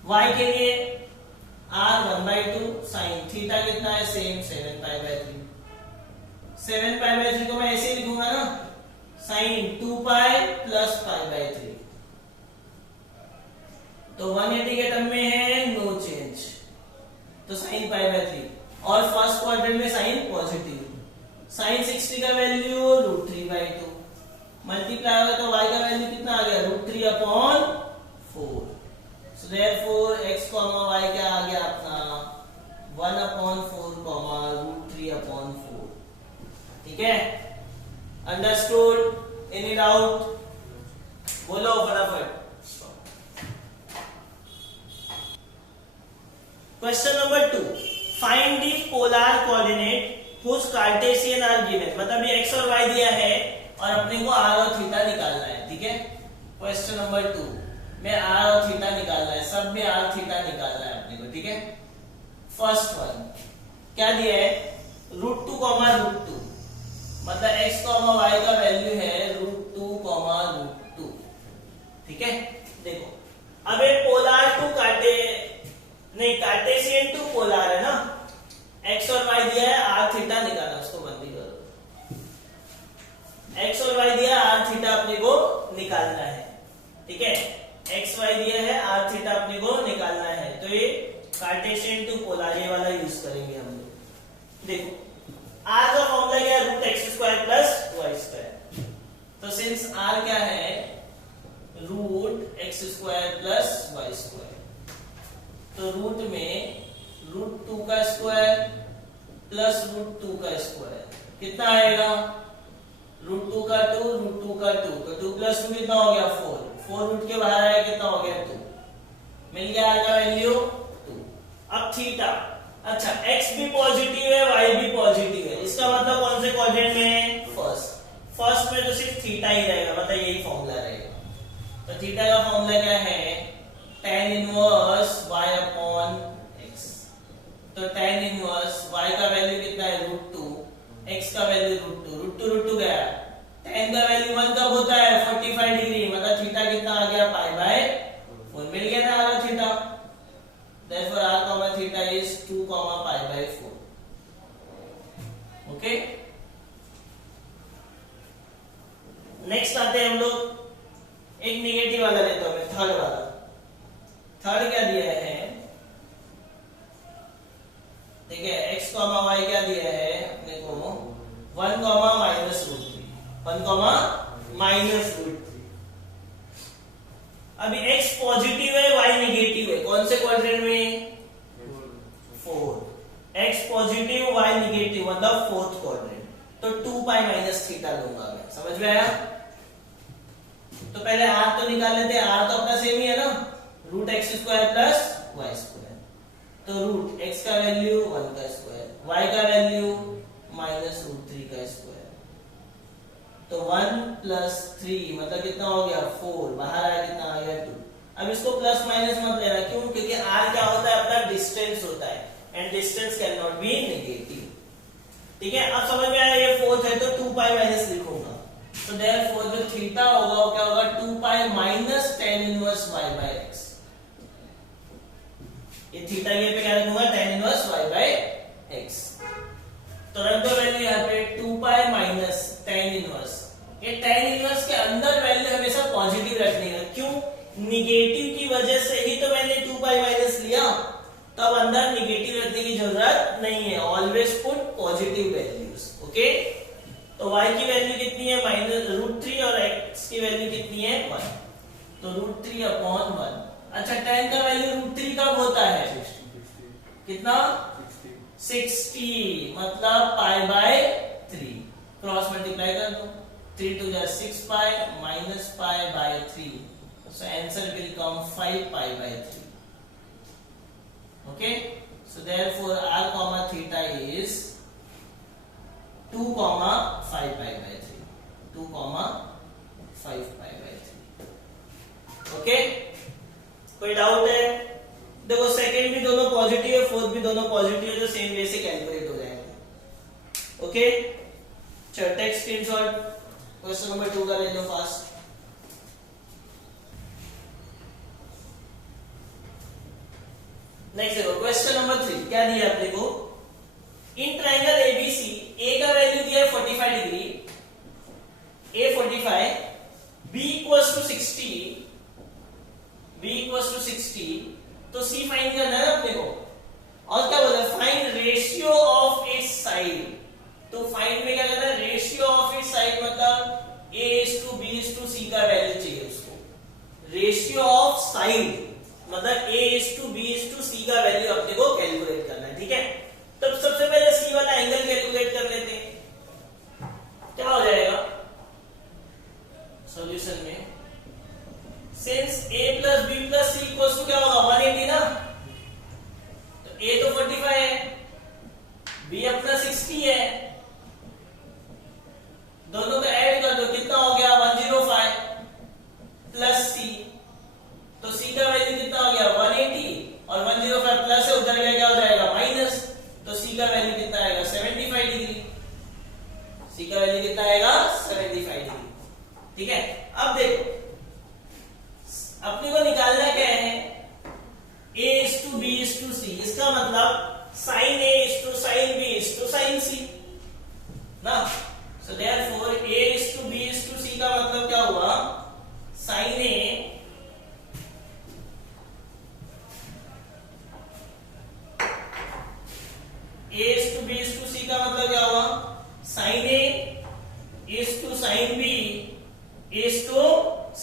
y के लिए r 1/2 साइन थीटा कितना है, सेम 7π/3। 7π/3 को मैं ऐसे लिखूंगा ना, साइन 2π + π/3। तो 180 के टर्म में है नो चेंज, तो साइन π/3, और फर्स्ट क्वाड्रेंट में साइन पॉजिटिव। साइन 60 का वैल्यू √3/2, मल्टीप्लाई होगा तो y का वैल्यू कितना आ गया, √3/4। सो देयरफॉर x, y क्या आ गया अपना, 1/4, √3/4। ठीक है, अंडरस्टूड? एनी डाउट, बोलो फटाफट। Question number 2, find the polar coordinate whose Cartesian are given. मतलब ये x और y दिया है और अपने को r और थीटा निकालना है। ठीक है, क्वेश्चन नंबर 2 में r और थीटा निकालना है, सब में r थीटा निकालना है अपने को। ठीक है, फर्स्ट वन क्या दिया है, √2, मतलब x, y का वैल्यू है √2, ठीक है। देखो अब एक polar to Cartesian to polar है ना, x और y दिया है, r थीटा निकालना, उसको बंदी करो। x और y दिया है, r थीटा अपने को निकालना है। ठीक है, x y दिया है, r थीटा अपने को निकालना है, तो ये कार्टेशियन टू पोलर ये वाला यूज करेंगे हम लोग। देखो r का फॉर्मूला क्या है, √x² + y²। तो सिंस r क्या है, √x² + y², तो रूट में √2 का स्क्वायर प्लस √2 का स्क्वायर कितना आएगा, √2 का 2, √2 का 2, तो 2 + 2 कितना हो गया, 4 रूट के बाहर आया कितना हो गया, 2। मिल गया r का वैल्यू 2। अब थीटा, अच्छा x भी पॉजिटिव है, y भी पॉजिटिव है, इसका मतलब कौन से क्वाड्रेंट में, फर्स्ट में तो सिर्फ थीटा ही रहेगा, मतलब यही फॉर्मूला रहेगा। तो थीटा का फॉर्मूला क्या है, tan इनवर्स y/x। तो tan इनवर्स y का वैल्यू कितना है, √2, x का वैल्यू √2 गया, tan का वैल्यू 1 कब होता है, 45 डिग्री, मतलब थीटा कितना आ गया, π/4। मिल गया ना r theta, therefore r, theta is 2, π/4। Okay, next आते हैं हम लोग, एक नेगेटिव वाला लेते हैं, थर्ड वाला। थर्ड क्या दिया है, ठीक है, x, y क्या दिया है अपने को, 1, -√3, 1, -√3। अभी x पॉजिटिव है, y नेगेटिव है, कौन से क्वाड्रेंट में, 4। x पॉजिटिव, y नेगेटिव, मतलब फोर्थ क्वाड्रेंट, तो 2π - थीटा लूंगा मैं, समझ में आया। तो पहले r तो निकाल लेते हैं, r तो अपना सेम ही है ना, √x² + y²। तो √x का वैल्यू 1 का स्क्वायर, y का वैल्यू माइनस रूट 3 का स्क्वायर। तो 1 प्लस 3 मतलब कितना हो गया 4, बाहर आया कितना आ गया 2। अब इसको प्लस माइनस मत लेना, क्यों? क्योंकि r क्या होता है अपना डिस्टेंस होता है, and distance can not be negative. ठीक है, अब समझ में आया? ये 4 है तो 2 पाई माइनस लिखूंगा, तो देयरफॉर जो थीटा होगा वो क्या होगा 2 pi minus tan inverse y by x। ये थीटा ये पे क्या रखूंगा tan inverse y by x। तो रख दो वैल्यू यहाँ पे 2 पाई माइनस tan इनवर्स। ये tan इनवर्स के अंदर वैल्यू हमेशा पॉजिटिव रखनी है, क्यों? निगेटिव की वजह से ही तो मैंने 2 पाई माइनस लिया, तब अंदर निगेटिव रखने की जरूरत नहीं है। Always put positive values. Okay, तो y की वैल्यू कितनी है माइनस रूट 3 और x की वैल्यू कितनी है 1, तो रूट 3 अपॉन 1। अच्छा, tan का वैल्यू रूट 3 कब होता है? कितना? 60, मतलब पाई बाय 3। क्रॉस मल्टीप्लाई कर दो, 3 to 6 pi minus pi by 3, so answer will come 5 pi by 3. Okay, so therefore r comma theta is 2 comma 5 pi by 3, 2 comma 5 pi by 3. Okay, कोई doubt है? देखो सेकेंड भी दोनों positive है, fourth भी दोनों पॉजिटिव है, तो सेम वे से कैलकुलेट हो जाएंगे। ओके, चलो टेक स्क्रीनशॉट, क्वेश्चन नंबर 2 का ले लो फास्ट। नेक्स्ट देखो क्वेश्चन नंबर 3, क्या दिया आपने को? इन ट्रायंगल एबीसी ए का वैल्यू दिया है 45 degree, A 45, B equals to 60, B equals to 60, तो सी फाइंड करना है अपने को। और क्या बोला? Find ratio of its side. तो फाइंड में क्या करना है? रेशियो ऑफ इट्स साइड, मतलब A is to B is to C का वैल्यू चाहिए उसको। रेशियो ऑफ साइड मतलब a is to b is to c का वैल्यू अपने को कैलकुलेट करना है। ठीक है, तब सबसे पहले c वाला एंगल कैलकुलेट कर लेते हैं। क्या हो जाएगा सॉल्यूशन में? Since a plus b plus c equals to क्या होगा 180 ना, तो a तो 45 है, b अपना 60 है, दोनों को ऐड कर दो, कितना हो गया 105 प्लस c, तो c का वैल्यू कितना हो गया 180, और 105 प्लस है उधर गया क्या हो जाएगा माइनस, तो c का वैल्यू कितना आएगा 75 डिग्री। c का वैल्यू कितना आएगा 75 डिग्री। ठीक है, अब देखो अपने को निकालना क्या है? a is to b is to c, इसका मतलब sin a is to sin b is to sin c ना। so therefore a is to b is to c का मतलब क्या हुआ? sin a a is to b is to c का मतलब क्या हुआ? sin a is to sin b is to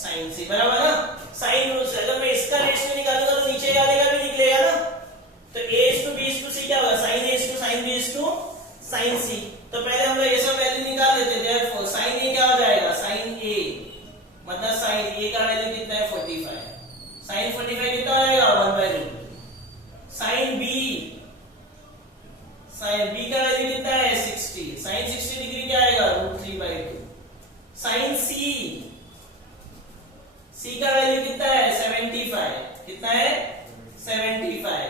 sin c, बराबर ना? साइन रूल से अगर मैं इसका रेशियो निकालूंगा तो नीचे वाले का भी निकलेगा ना, तो a is to b is to c क्या होगा? sin a is to sin b is to sin c। तो पहले हम लोग ये सब वैल्यू निकाल लेते हैं। therefore sin a क्या हो जाएगा? sin a मतलब sin a का वैल्यू कितना है 45, sin 45 कितना हो जाएगा 1/√। sin b, sin b का वैल्यू कितना है 60, sin 60 डिग्री क्या आएगा √3/2। sin c, c का वैल्यू कितना है 75, कितना है 75।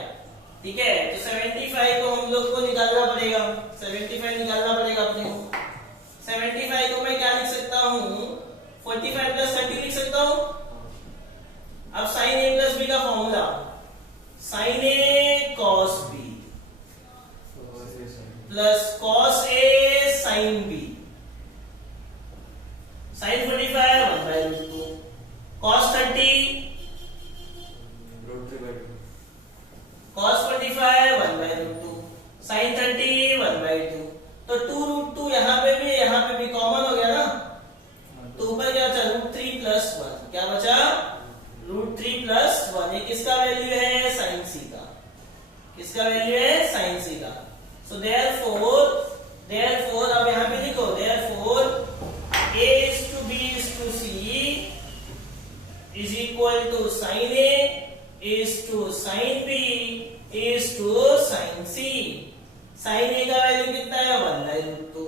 ठीक है, तो 75 को हम लोग को निकालना पड़ेगा, 75 निकालना पड़ेगा अपने को। 75 को मैं क्या लिख सकता हूँ 45 प्लस 30 लिख सकता हूँ। अब sin a प्लस b का formula sin a cos b plus cos a sin b, sin 45 1/√2, cos 30 cos 45 1/√2, sin 30 1/2, तो 2√2 यहाँ पे भी कॉमन हो गया ना, तो ऊपर क्या बचा √3 प्लस 1, क्या बचा √3 प्लस 1। ये किसका वैल्यू है? sin c का। किसका वैल्यू है? sin c का। सो therefore अब यहाँ पे लिखो therefore a is to b is to c is equal to sin a is to sin b is to sin c। Sine A का वैल्यू कितना है 1/√2,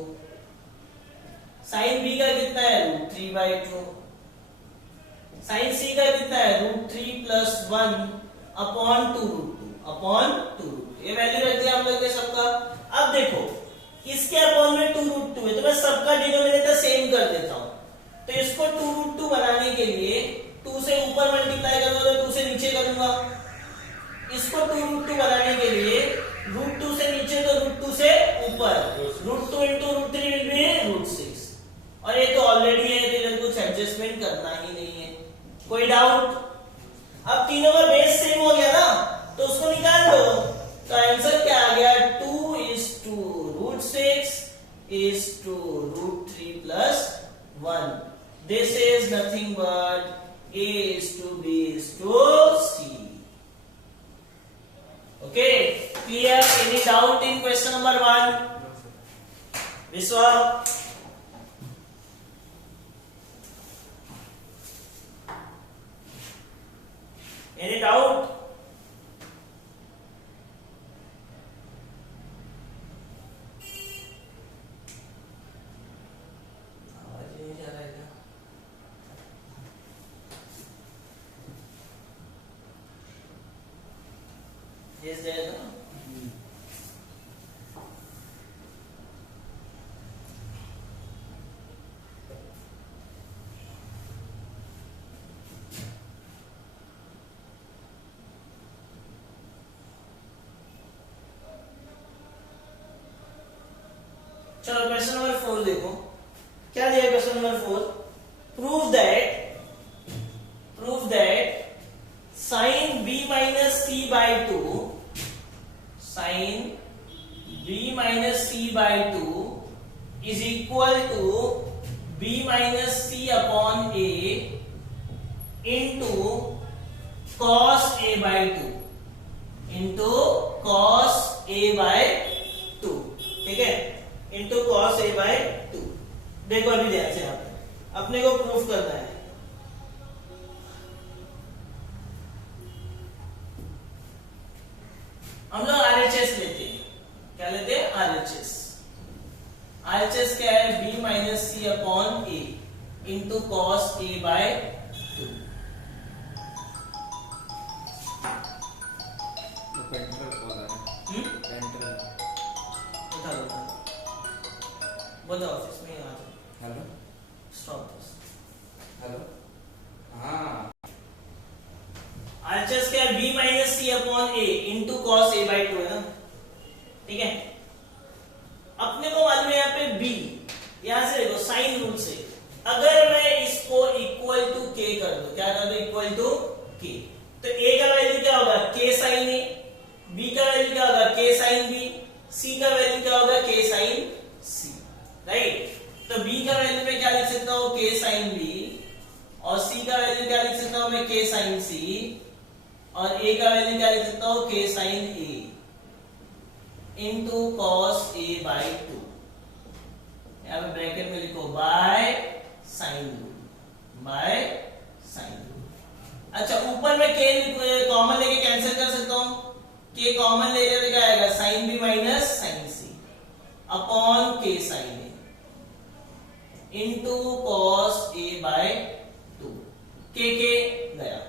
साइन बी का कितना है √3/2, साइन सी का कितना है √3 + 1/2√2 ये वैल्यू रख दिया हम लोग ने सबका। अब देखो इसके अपॉन में 2√2 है तो मैं सबका डिनोमिनेटर सेम कर देता हूं। तो इसको 2√2 बनाने के लिए 2 से ऊपर मल्टीप्लाई करूंगा तो 2 से नीचे करूंगा। इसको 2√2 बनाने के लिए √2 से नीचे तो √2 से ऊपर, √2 × √3 विल बी √6। और ये तो ऑलरेडी है तो इधर कुछ एडजस्टमेंट करना ही नहीं है। कोई डाउट? अब तीनों का बेस सेम हो गया ना तो उसको निकाल दो। तो आंसर क्या आ गया 2 √6 √3 + 1। This is nothing but A:B:C। Okay, clear? Any doubt in question number 1? Vishwa? Any doubt? Yes, there is no? चलो क्वेश्चन नंबर 4 देखो क्या दिया। Question number 4, prove that sin b minus c/2 is equal to b minus c upon a into cos a/2 ठीक है, into cos a/2। देखो अभी ध्यान से यहाँ पे अपने को प्रूफ करना है। हम लोग RHS लेते हैं। क्या लेते हैं? RHS। RHS क्या है? b minus c upon a into cos a/2। बोलो ऑफिस में आ जाओ। Hello stop this. हेलो हाँ RHS क्या है? b minus c upon a into cos a/2 है ना, ठीक है। अपने को मालूम है यहाँ पे b, यहां से देखो साइन रूल से अगर मैं इसको इक्वल टू k कर दूं, क्या कर दूं? इक्वल टू k, तो a का वैल्यू क्या होगा? k sin a, b का वैल्यू क्या होगा? k sin b, c का वैल्यू क्या होगा? k sin c, right. तो b का वैल्यू मैं क्या लिख सकता हूँ? k sin b, और c का वैल्यू क्या लिख सकता हूँ मैं? k sin c, और a का वैल्यू क्या लिख सकता हूँ? k sin a into cos a/2। यहाँ पे ब्रैकेट में लिखो बाय साइन रूल। अच्छा ऊपर में k कॉमन लेके कैंसिल कर सकता हूँ। k कॉमन ले लेते क्या आएगा? sin b minus sin c upon k sin a into cos a/2। k गया।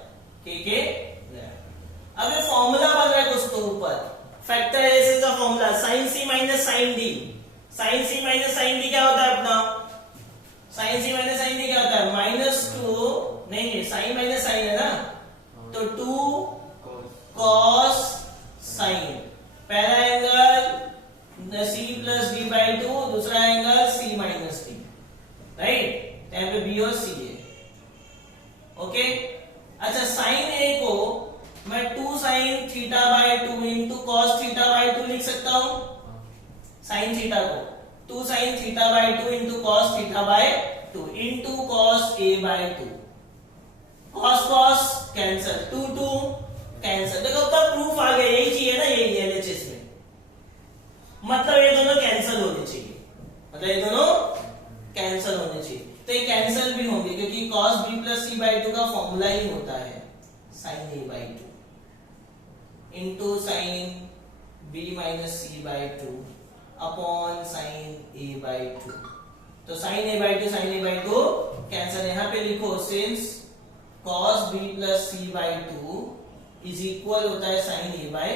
अब ये फॉर्मूला बन रहा है कुछ तो ऊपर, फैक्टराइजेशन का formula sin c minus sin d। sin c minus sin d क्या होता है अपना? sin c minus sin d क्या होता है? -2 नहीं sin माइनस sin है ना, तो 2 cos sin, पहला एंगल c प्लस d/2, दूसरा angle c minus d, right. यहाँ पे b और c है, ओके। अच्छा sin a को मैं 2 sin θ/2 into cos θ/2 लिख सकता हूं। sin थीटा को 2 sin θ/2 into cos θ/2 into cos a/2। cos cancel, 2 cancel. देखो अब प्रूफ आ गया, यही चाहिए ना, यही एलएचएस में, मतलब ये दोनों कैंसिल होने चाहिए, तो ये कैंसिल भी होंगे क्योंकि cos b plus c/2 का फॉर्मूला ही होता है sin a/2 into sin b minus c/2 upon sine A by two. तो sine A by two cancel, यहां पे लिखो since cos b plus C by two is equal होता है sine A by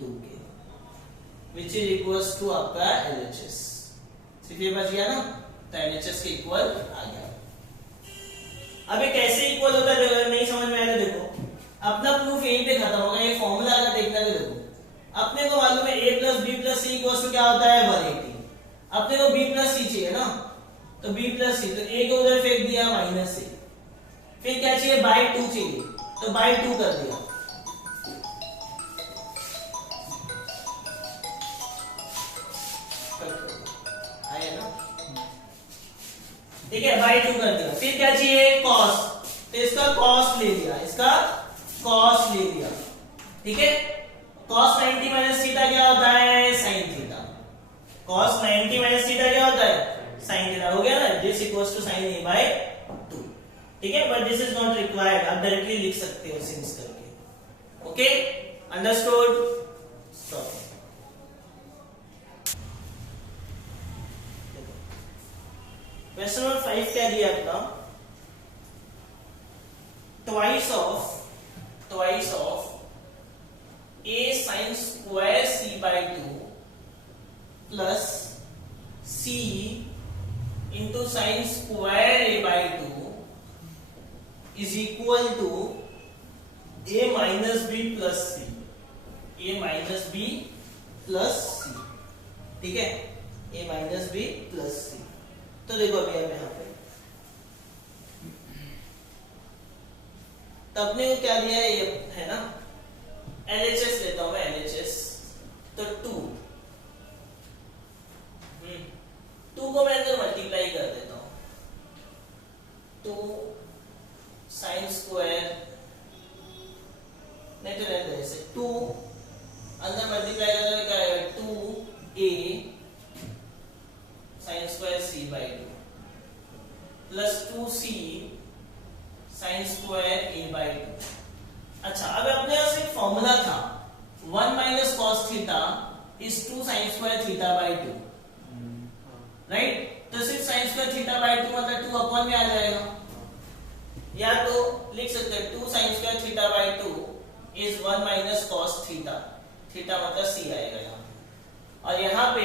two के, which is equals to आपका LHS। सिर्फ ये बच गया ना, तो LHS के इक्वल आ गया। अब ये कैसे इक्वल होता है, अगर नहीं समझ में आया तो देखो, अपना प्रूफ यहीं पे खत्म होगा। ये फॉर्मूला अगर देखना तो देखो, अपने को मालूम है a plus B plus C equals to क्या होता है 180। अपने को b प्लस सी चाहिए ना, तो b प्लस सी, तो a को उधर फेंक दिया माइनस से, फिर क्या चाहिए बाई टू चाहिए, तो बाई टू कर दिया। आया ना, ठीक है, बाई टू कर दिया। फिर क्या चाहिए cos, तो इसका cos ले लिया, इसका cos ले लिया, ठीक है। cos 90 माइनस थीटा क्या होता है sin theta, cos 90 minus theta क्या होता है sin थीटा। हो गया ना, this equals to sin a by 2, ठीक है। But this is not required, आप डायरेक्टली लिख सकते हो सिंस करके। Okay, understood. Stop. Question number 5 क्या दिया आपका, twice of a sin square c by 2 plus c into sine square a by 2 is equal to a minus B plus C, a minus B plus C, ठीक है, a minus B plus C. तो देखो अभी हम यहाँ पे तो अपने को क्या दिया है, ये है ना LHS लेता हूं मैं, LHS तो 2 को मैं अंदर मल्टीप्लाई कर देता हूं, 2 साइन स्क्वायर, नहीं तो रहने दे ऐसे, 2 अंदर मल्टीप्लाई करने क्या आएगा 2a sine square c by 2 plus 2c sign square a by 2। अच्छा, अब अपने पास एक फॉर्मूला था 1 minus cos theta is 2 sine square theta by 2, right. तो सिर्फ साइन स्क्वायर थीटा बाई 2 मतलब 2 अपॉन में आ जाएगा, या तो लिख सकते हैं 2 sine square theta by 2 is 1 minus cos theta, theta मतलब c आएगा यहाँ, और यहाँ पे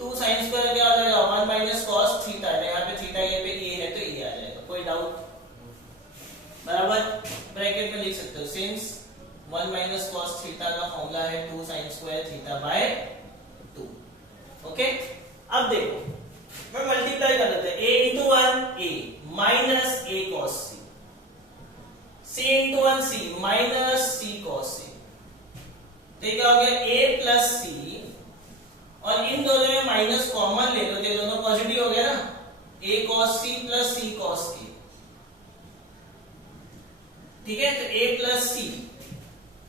2 साइन स्क्वायर क्या हो जाएगा 1 माइनस कॉस थीटा, यहाँ पे थीटा ये पे a है तो a आ जाएगा, कोई डाउट, बराबर। ब्रैकेट में लिख सकते हो सिंस 1 माइनस कॉस थीटा का फॉर्मूला है 2 sine square theta by 2। Okay, अब देखो मैं मल्टीप्लाई कर देता हूं, a into 1 a minus a cos c, c into 1 c minus c cos c, तो क्या हो गया a प्लस c, और इन दोनों में माइनस कॉमन ले लो, ये दोनों पॉजिटिव हो गया ना, a cos c plus c cos c, ठीक है। तो a प्लस c,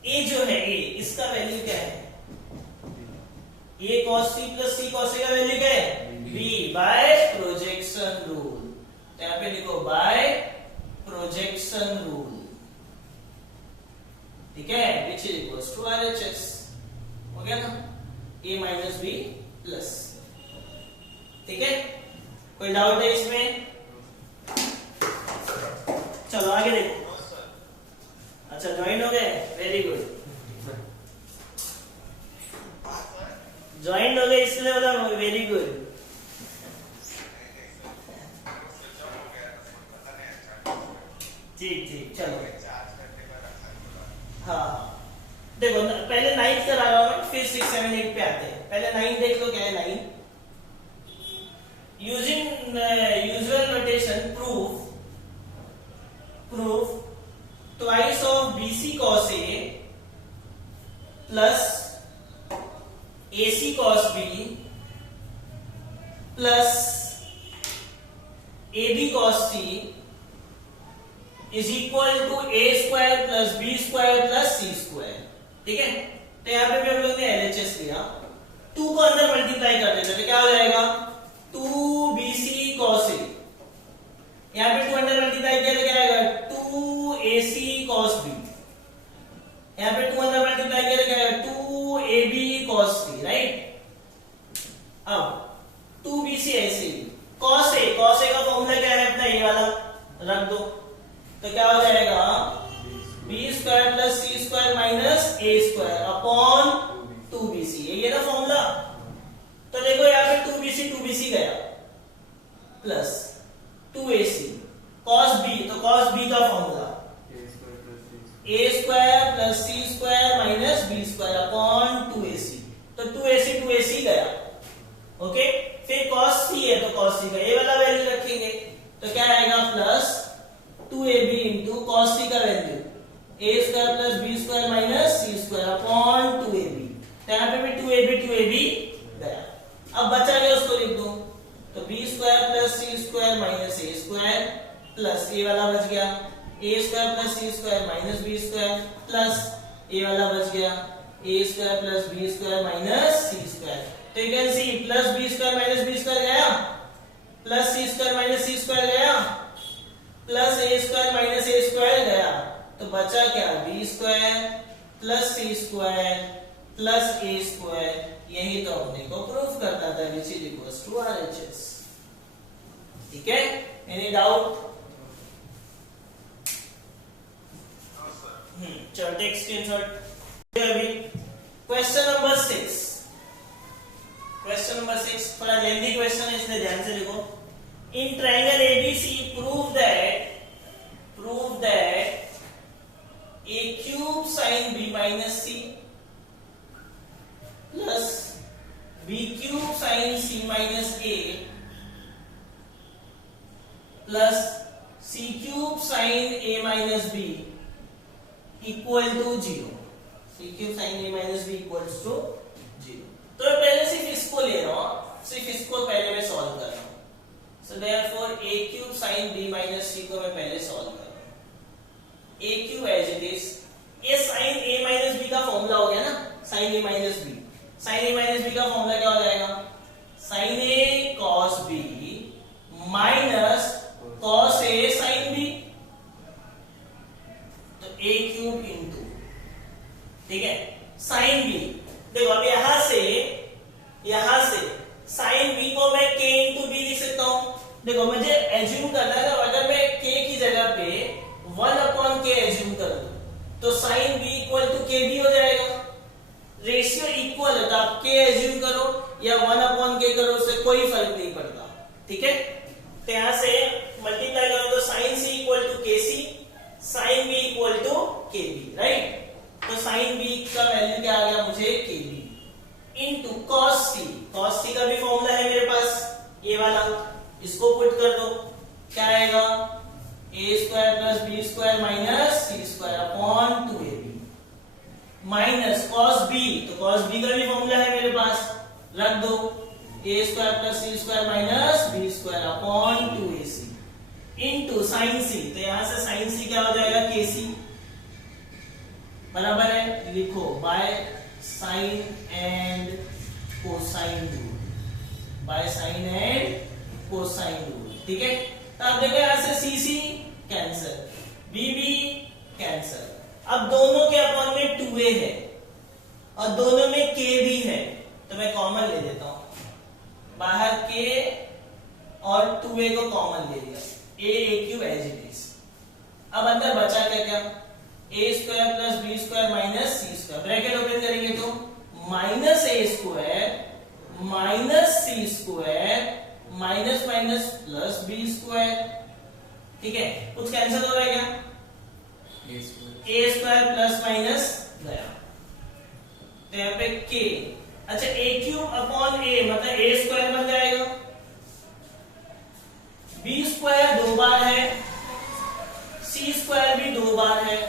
a जो है a, इसका वैल्यू क्या है, a cos c plus c cos c का वैल्यू क्या है b बाय प्रोजेक्शन रूल, तो यहाँ पे लिखो बाय प्रोजेक्शन रूल, ठीक है, which is equals to RHS। हो गया ना, a माइनस b प्लस, ठीक है। कोई डाउट है इसमें, चलो आगे देखो। अच्छा, ज्वाइन हो गए, वेरी गुड, ज्वाइन हो गए इसलिए बोला वेरी गुड। ठीक ठीक, चलो हाँ हाँ, देखो पहले 9th करा रहा हूं, फिर 6 7 8 पे आते हैं। पहले 9 देख लो, क्या है 9, using usual notation proof twice of BC cos A plus AC cos B plus AB cos C is equal to A square plus B square plus C square, ठीक है। तो यहाँ पे भी हम लोग ने LHS लिया, 2 को अंदर मल्टीप्लाई कर देते, तो क्या हो जाएगा 2BC cos A, यहाँ पे 2 अंदर मल्टीप्लाई किया तो क्या आएगा 2AC cos B, यहाँ पे 2 अंदर मल्टीप्लाई किया तो क्या आएगा 2AB cos B, राइट। अब 2bc ऐसे ही cos a का फॉर्मूला क्या है अपना ये वाला रख दो, तो क्या हो जाएगा b square plus c square minus a square upon 2bc, ये ना फॉर्मूला। तो देखो यहाँ पे 2bc गया प्लस 2ac cos b, तो cos b का formula a square plus c square minus b square upon 2ac, तो 2ac गया। ओके, फिर cos c है तो cos c का ये वाला वैल्यू रखेंगे, तो क्या आएगा plus 2ab into cos c का value a square plus b square minus c square upon 2ab, तो यहाँ पे भी 2ab गया। अब बचा गया उसको लिख दो, तो b square plus c square minus a square plus ये वाला बच गया a square plus c square minus b square plus ये वाला बच गया a square plus b square minus c square. तो you can see plus b square minus b square गया, plus c square minus c square गया, plus a square minus a square गया, तो बचा क्या b square plus c square plus a square. यही तो अपने को प्रूफ करना था which is equals to RHS। ठीक है, एनी डाउट? चलो टेक स्क्रीनशॉट। अभी क्वेश्चन नंबर 6, क्वेश्चन नंबर 6 थोड़ा लेंथी क्वेश्चन है इसलिए ध्यान से लिखो। In triangle ABC prove that a cube sin b minus c plus b cube sin c minus a plus c cube sin a minus b equal to 0। c cube sin a minus b equals to 0। तो मैं पहले सिर्फ इसको ले रहा हूं, सिर्फ इसको पहले मैं सॉल्व कर रहा हूं। So therefore a cube sin b minus c को मैं पहले सॉल्व कर रहा हूं। a cube as it is, ये sin a minus b का फॉर्मूला हो गया ना, sin a minus b। sin a minus b का फॉर्मूला क्या हो जाएगा, sin a cos b minus cos a sin b, तो a क्यूब इंटू, ठीक है, sin b। देखो अब यहां से sin b को मैं k इंटू b लिख सकता हूं। देखो मुझे एज्यूम करना है, अगर मैं k की जगह पे 1 अपॉन k एज्यूम कर दूं तो sin b equal to k भी हो जाएगा। रेशियो इक्वल है तो आप k एज्यूम करो या 1 अपॉन k करो, उससे कोई फर्क नहीं पड़ता। ठीक है, तो यहां से मल्टीप्लाई करो तो sin c equal to kc, sin b equal to kb, right. तो sin b का वैल्यू क्या आ गया मुझे kb इंटू cos c का भी फॉर्मूला है मेरे पास ये वाला, इसको पुट कर दो, क्या आएगा a square plus b square minus c square upon 2ab minus cos b, तो cos b का भी फॉर्मूला है मेरे पास, रख दो a square plus c square minus b square upon 2ac into sin c, तो यहां से sin c क्या हो जाएगा kc, बराबर है, लिखो by sine and cosine rule, by sign and cosine rule. ठीक है, तो आप देखो यहां से सी सी कैंसल, बी बी कैंसल। अब दोनों के अपॉन में 2a है और दोनों में k भी है, तो मैं कॉमन ले लेता हूं, बाहर k और 2a को कॉमन ले लिया, a cube as it is. अब अंदर बचा क्या क्या, a square plus b square minus c square, bracket open करेंगे तो minus a square minus c square minus minus plus b square. ठीक है, कुछ कैंसिल हो रहा है क्या, a स्क्वायर प्लस माइनस गया, तो यहाँ पे k, अच्छा a क्यूब अपॉन a मतलब a स्क्वायर बन जाएगा, b स्क्वायर 2 बार है, c स्क्वायर भी 2 बार है,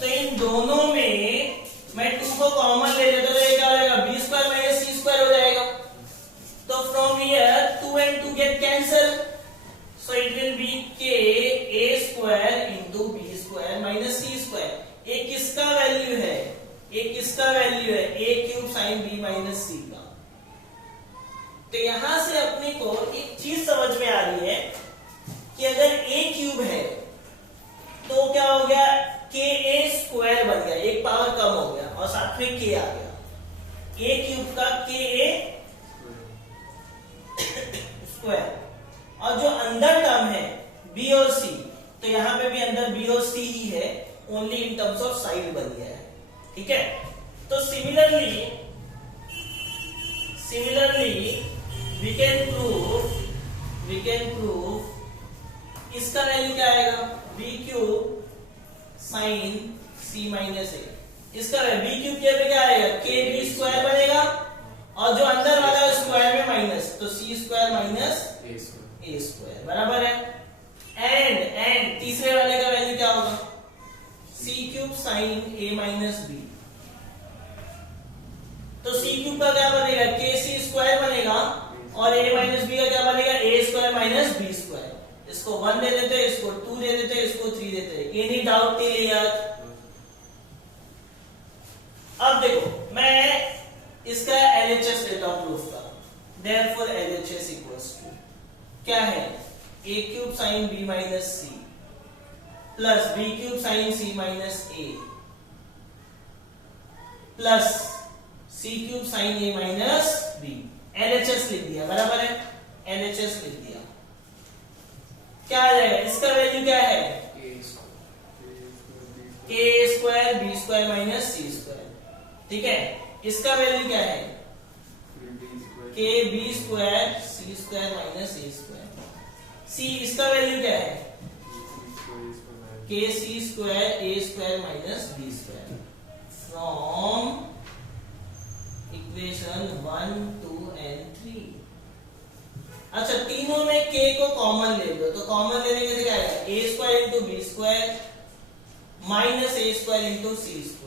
तो इन दोनों में मैं 2 को कॉमन ले लेता तो ये क्या हो जाएगा, b square minus c square हो जाएगा। तो from here 2 and 2 get cancel, so it will be k a square into b square minus c square। ये किसका वैल्यू है, ये किसका वैल्यू है, a cube sin b minus c का। तो यहां से अपने को एक चीज समझ में आ रही है कि अगर a क्यूब है तो क्या हो गया, k a स्क्वायर बन गया, एक पावर कम हो गया और साथ में k आ गया, a क्यूब का k स्क्वायर, और जो अंदर टर्म है बी और सी, तो यहां पे भी अंदर बी और सी ही है, only in terms of side बन गया है, ठीक है। तो सिमिलरली वी कैन प्रूव इसका वैल्यू क्या आएगा, B cube sign C minus ए, इसका बी क्यूब के पे क्या आएगा, के बी स्क्वायर बनेगा, और जो अंदर वाला है स्क्वायर में माइनस, तो सी स्क्वायर माइनस ए स्क्वायर बराबर है। एंड तीसरे वाले का वैल्यू क्या होगा, सी cube sign A minus B, तो सी क्यूब का क्या बनेगा, के सी स्क्वायर बनेगा, और a माइनस बी का क्या बनेगा, ए स्क्वायर माइनस बी स्क्वायर। इसको 1 दे देते हैं, इसको 2 दे देते हैं, इसको 3 देते हैं। Any doubt till here? अब देखो मैं इसका LHS लेता हूं प्रूफ का, देयरफॉर LHS इक्वल्स टू क्या है, a cube sine b minus C plus b cube sine c minus a plus c cube sine a minus b। LHS लिख दिया, बराबर है, LHS लिख दिया। क्या आ जाएगा, इसका वैल्यू क्या है, a square b square minus c square, ठीक है। इसका वैल्यू क्या है, K B square C square minus A square. C इसका वैल्यू क्या है, K C square A square minus B square. From equation 1, 2 and 3। अच्छा, तीनों में k को कॉमन ले लो, तो कॉमन लेने के क्या आएगा, a square into B square minus A square into C square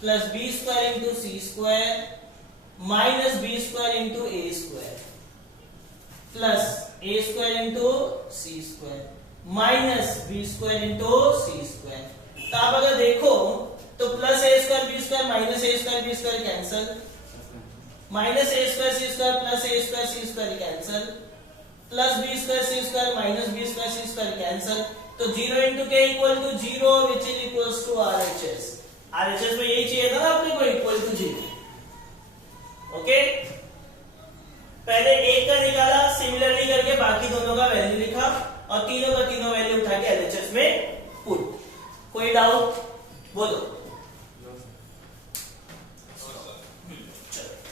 plus B square into C square minus B square into A square plus A square into C square minus B square into C square. तो आप अगर देखो तो plus A square B square minus A square B square cancel, minus A square C square plus A square C square cancel, plus B square C square minus B square C square cancel. तो 0 into के equal to 0 which is equals to RHS। RHS में यही चाहिए था ना अपने को, equal to 0। Okay, पहले एक का निकाला, सिमिलरली करके बाकी दोनों का वैल्यू लिखा, और तीनों का तीनों वैल्यू उठा के LHS में पुट। कोई डाउट बोलो।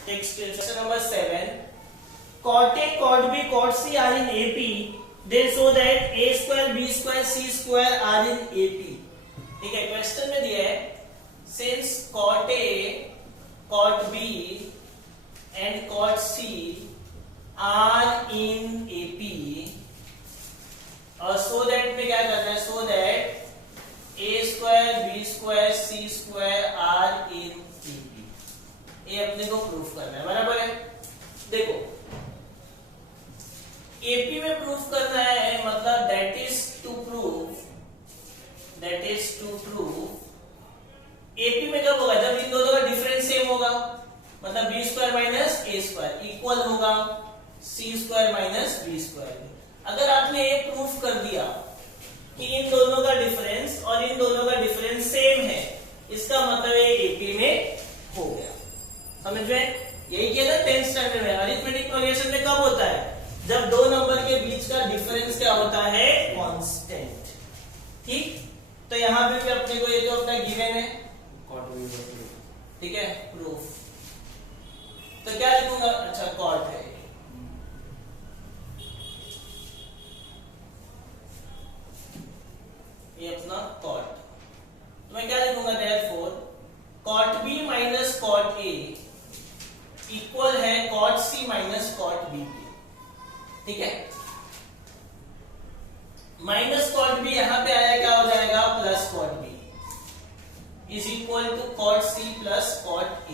Next question number 7. Cot A, Cot B, Cot C are in AP. Then show that A square, B square, C square are in AP. ठीक है, क्वेश्चन में दिया है since Cot A, Cot B and Cot C are in AP, और so that में क्या करना है, so that A square, B square, C square are in AP। ये अपने को प्रूफ करना है, बराबर है। देखो एपी में प्रूफ करना है, मतलब that is to proof AP में कब होगा, जब इन दोनों का डिफरेंस सेम होगा, मतलब B square minus A square equal होगा सी स्क्वायर माइनस बी स्क्वायर। अगर आपने ये प्रूफ कर दिया कि इन दोनों का डिफरेंस और इन दोनों का डिफरेंस सेम है, इसका मतलब ये एपी में हो गया। समझ में? यही किया था 10th स्टैंडर्ड में। अरिथमेटिक प्रोग्रेशन में कब होता है, जब दो नंबर के बीच का डिफरेंस क्या होता है, कांस्टेंट। ठीक, तो यहां पे भी अपने को ये जो अपना गिवन है, ठीक है, प्रूफ। तो क्या लिखूंगा, अच्छा कॉट है, ये अपना कॉट, तो मैं क्या लिखूंगा, therefore cot B minus cot A equal है cot C minus cot B के। ठीक है, माइनस कॉट बी यहां पे आया, क्या हो जाएगा, plus cot B is equal to cot C plus cot A.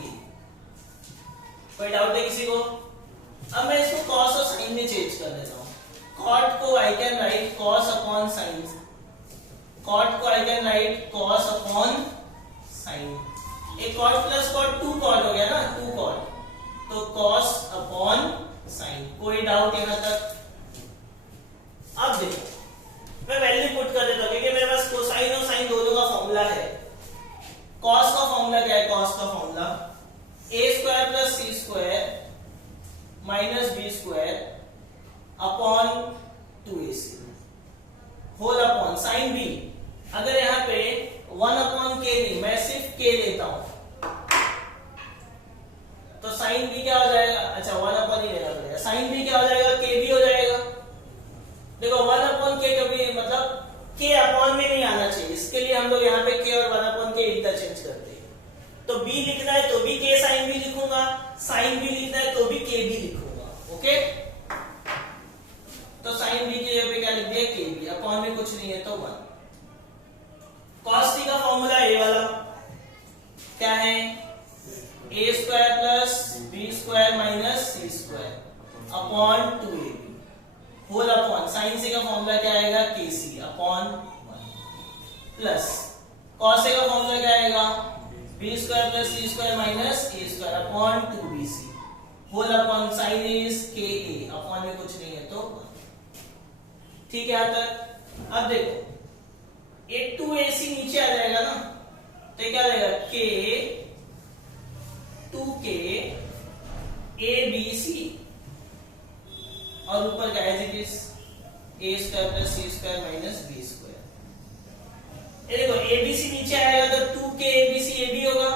कोई डाउट है किसी को? अब मैं इसको कॉस और साइन में चेंज कर देता हूं। कॉट को I can write cos upon sine, cot को I can write cos upon sine. एक कॉट प्लस कॉट 2 कॉट हो गया ना, 2 कॉट, तो कॉस अपॉन साइन। कोई डाउट यहां तक? अब देखो मैं वैल्यू पुट कर देता हूं, क्योंकि मेरे पास कोसाइन और साइन दोनों का फॉर्मूला है। कॉस का फॉर्मूला क्या है, कॉस का formula A square plus C square minus B square upon 2ac whole upon sine B. अगर यहाँ पे 1 अपॉन के नहीं, मैं सिर्फ के लेता हूं तो साइन बी क्या हो जाएगा? अच्छा 1 अपॉन ही लेना पड़ेगा। साइन बी क्या हो जाएगा? के बी हो जाएगा। देखो 1 अपॉन के कभी मतलब के अपॉन में नहीं आना चाहिए, इसके लिए हम लोग यहाँ पे के और 1 अपॉन के इंटरचेंज करते हैं। तो बी लिखना है तो भी के साइन बी लिखूंगा, साइन बी लिखना है तो भी के बी लिखूंगा। ओके, तो साइन बी के जगह पे क्या लिख दिया? के बी। अपॉन में कुछ नहीं है तो 1। कॉस टी का फॉर्मूला ये वाला क्या है? A square plus B square minus C square upon 2ab whole upon sine C का फॉर्मूला क्या आएगा? K C upon 1 plus cos A का फॉर्मूला क्या आएगा? B square plus C square minus A square upon 2bc whole upon sine is K A upon में कुछ नहीं है तो 1। ठीक है यहां तक। अब देखो ये 2ac नीचे आ जाएगा ना, तो क्या रहेगा? के 2k abc और ऊपर क्या है? A square plus C square minus B square. ये देखो abc नीचे आएगा तो 2k abc ab होगा,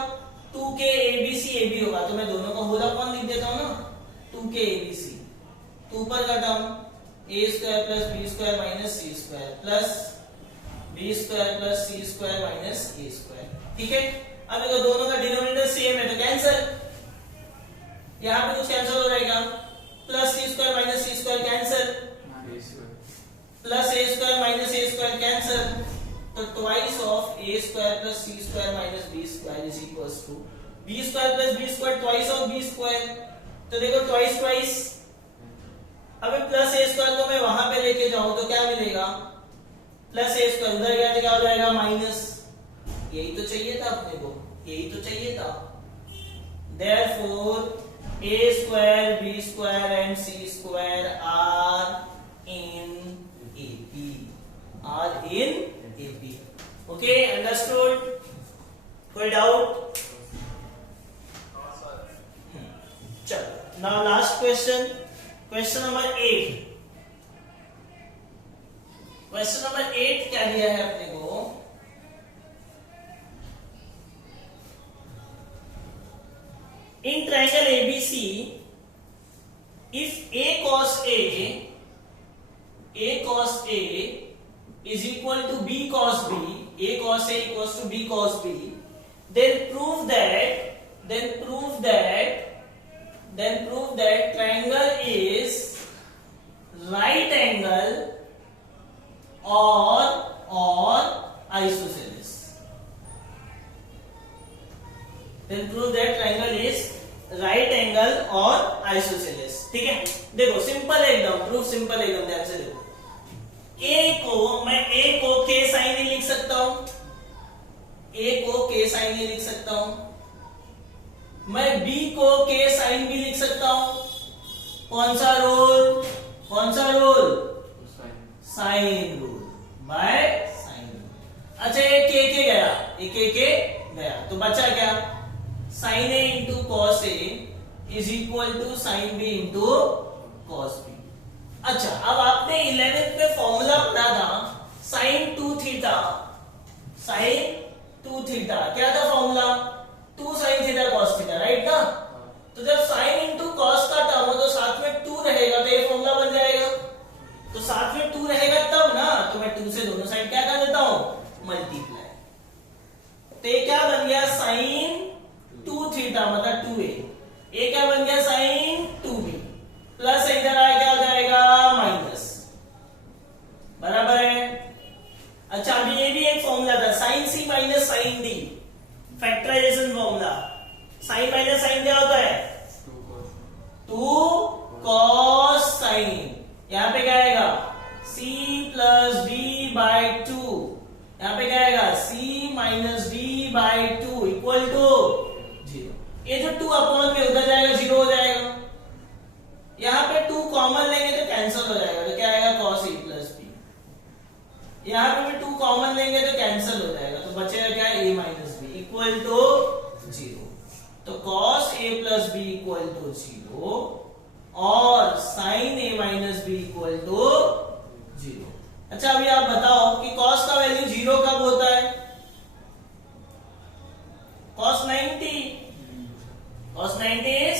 2k abc ab होगा, तो मैं दोनों का होल अपॉन लिख देता हूं ना, 2k abc। तो ऊपर का term A square plus B square minus C square plus B square plus C square minus A square. ठीक है, अब देखो दोनों का डिनोमिनेटर सेम है तो कैंसिल, यहां पे कुछ कैंसिल हो जाएगा, plus C square minus C square cancel, plus A square minus A square cancel, तो twice of A square plus C square minus B square is equals to B square plus B square twice of B square. तो देखो twice twice, अबे plus A square को मैं वहां पे लेके जाऊं तो क्या मिलेगा? प्लस ए स्क्वायर, उधर गया तो क्या हो जाएगा? माइनस। यही तो चाहिए था अपने को, यही तो चाहिए था। Therefore a square, b square and c square are in AP. Are in AP. Okay, understood? कोई doubt? चलो, now last question. Question number 8. Question number 8 क्या दिया है अपने को? In triangle ABC, if A cos A is equal to B cos B, A cos A equals to B cos B, then prove that triangle is right angle or isosceles. Then prove that triangle is right angle और isosceles. ठीक है, देखो simple एकदम, proof simple एकदम, ध्यान से देखो। मैं ए को के साइन ही लिख सकता हूं, ए को के साइन ही लिख सकता हूं। मैं बी को के साइन भी लिख सकता हूं। कौन सा rule? Sine rule, by sine rule. अच्छा ये के गया, ये के गया, तो बचा क्या? Sine A into cos A is equal to sine B into cos B. अच्छा, अब आपने 11th में फॉर्मूला पढ़ा था साइन 2 थीटा, क्या था formula? 2 sine theta cos theta, right था? तो जब साइन इंटू कॉस का टर्म हो तो साथ में 2 रहेगा तो ये फॉर्मूला बन जाएगा। तो साथ में 2 रहेगा तब ना, तो मैं 2 से दोनों साइड क्या कर देता हूं? मल्टीप्लाई। तो ये क्या बन गया? साइन 2 थीटा मतलब 2a। ये क्या बन गया? साइन 2b प्लस इधर आया क्या हो जाएगा? माइनस। बराबर है। अच्छा अभी ये भी एक फॉर्मूला था, sine C minus sine D, factorization formula. Sine minus sine क्या होता है? 2 cos साइन। यहां पे क्या आएगा? c plus b by 2। यहां पे क्या आएगा? c minus d by 2 equal to 0। ये जो 2 अपॉन में उधर जाएगा 0 हो जाएगा। यहां पे 2 कॉमन लेंगे तो कैंसिल हो जाएगा, तो क्या आएगा? cos a plus b। यहां पे भी 2 कॉमन लेंगे तो कैंसिल हो जाएगा, तो बचेगा क्या? a minus b equal to 0। तो cos a plus b equal to 0 और sine A minus B equal to 0। अच्छा अभी आप बताओ कि कॉस का वैल्यू 0 कब होता है? cos 90 is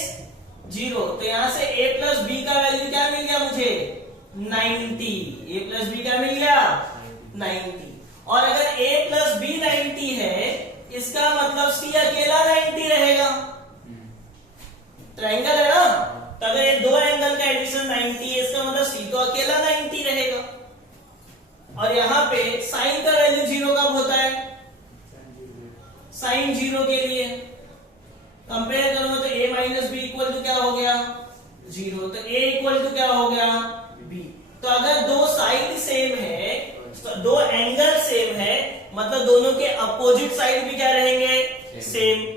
0। तो यहां से a प्लस बी का वैल्यू क्या मिल गया मुझे? 90। a प्लस बी क्या मिल गया? 90। और अगर a प्लस बी 90 है, इसका मतलब c अकेला 90 रहेगा। ट्रायंगल है ना, तो अगर ये दो एंगल का एडिशन 90 है, इसका मतलब c तो अकेला 90 रहेगा। और यहां पे साइन का वैल्यू 0 कब होता है? साइन 0 के लिए कंपेयर करो तो a minus B equal to क्या हो गया? 0। तो a इक्वल टू क्या हो गया? b। तो अगर दो साइड सेम है, तो दो एंगल सेम है, मतलब दोनों के अपोजिट साइड भी क्या रहेंगे? सेम।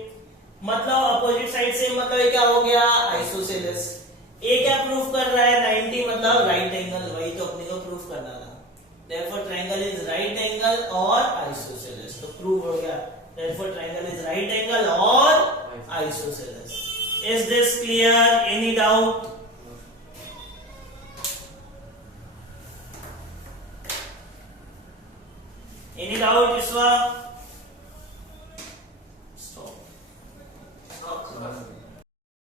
मतलब अपोजिट साइड सेम, मतलब ये क्या हो गया? आइसोसेलेस। a क्या प्रूफ कर रहा है? 90 मतलब राइट एंगल, वही तो अपने को प्रूफ करना था। Therefore triangle is right angle और isosceles। तो प्रूव हो गया। Therefore triangle is right angle और isosceles। Is this clear? Any doubt? Any doubt, Iswa?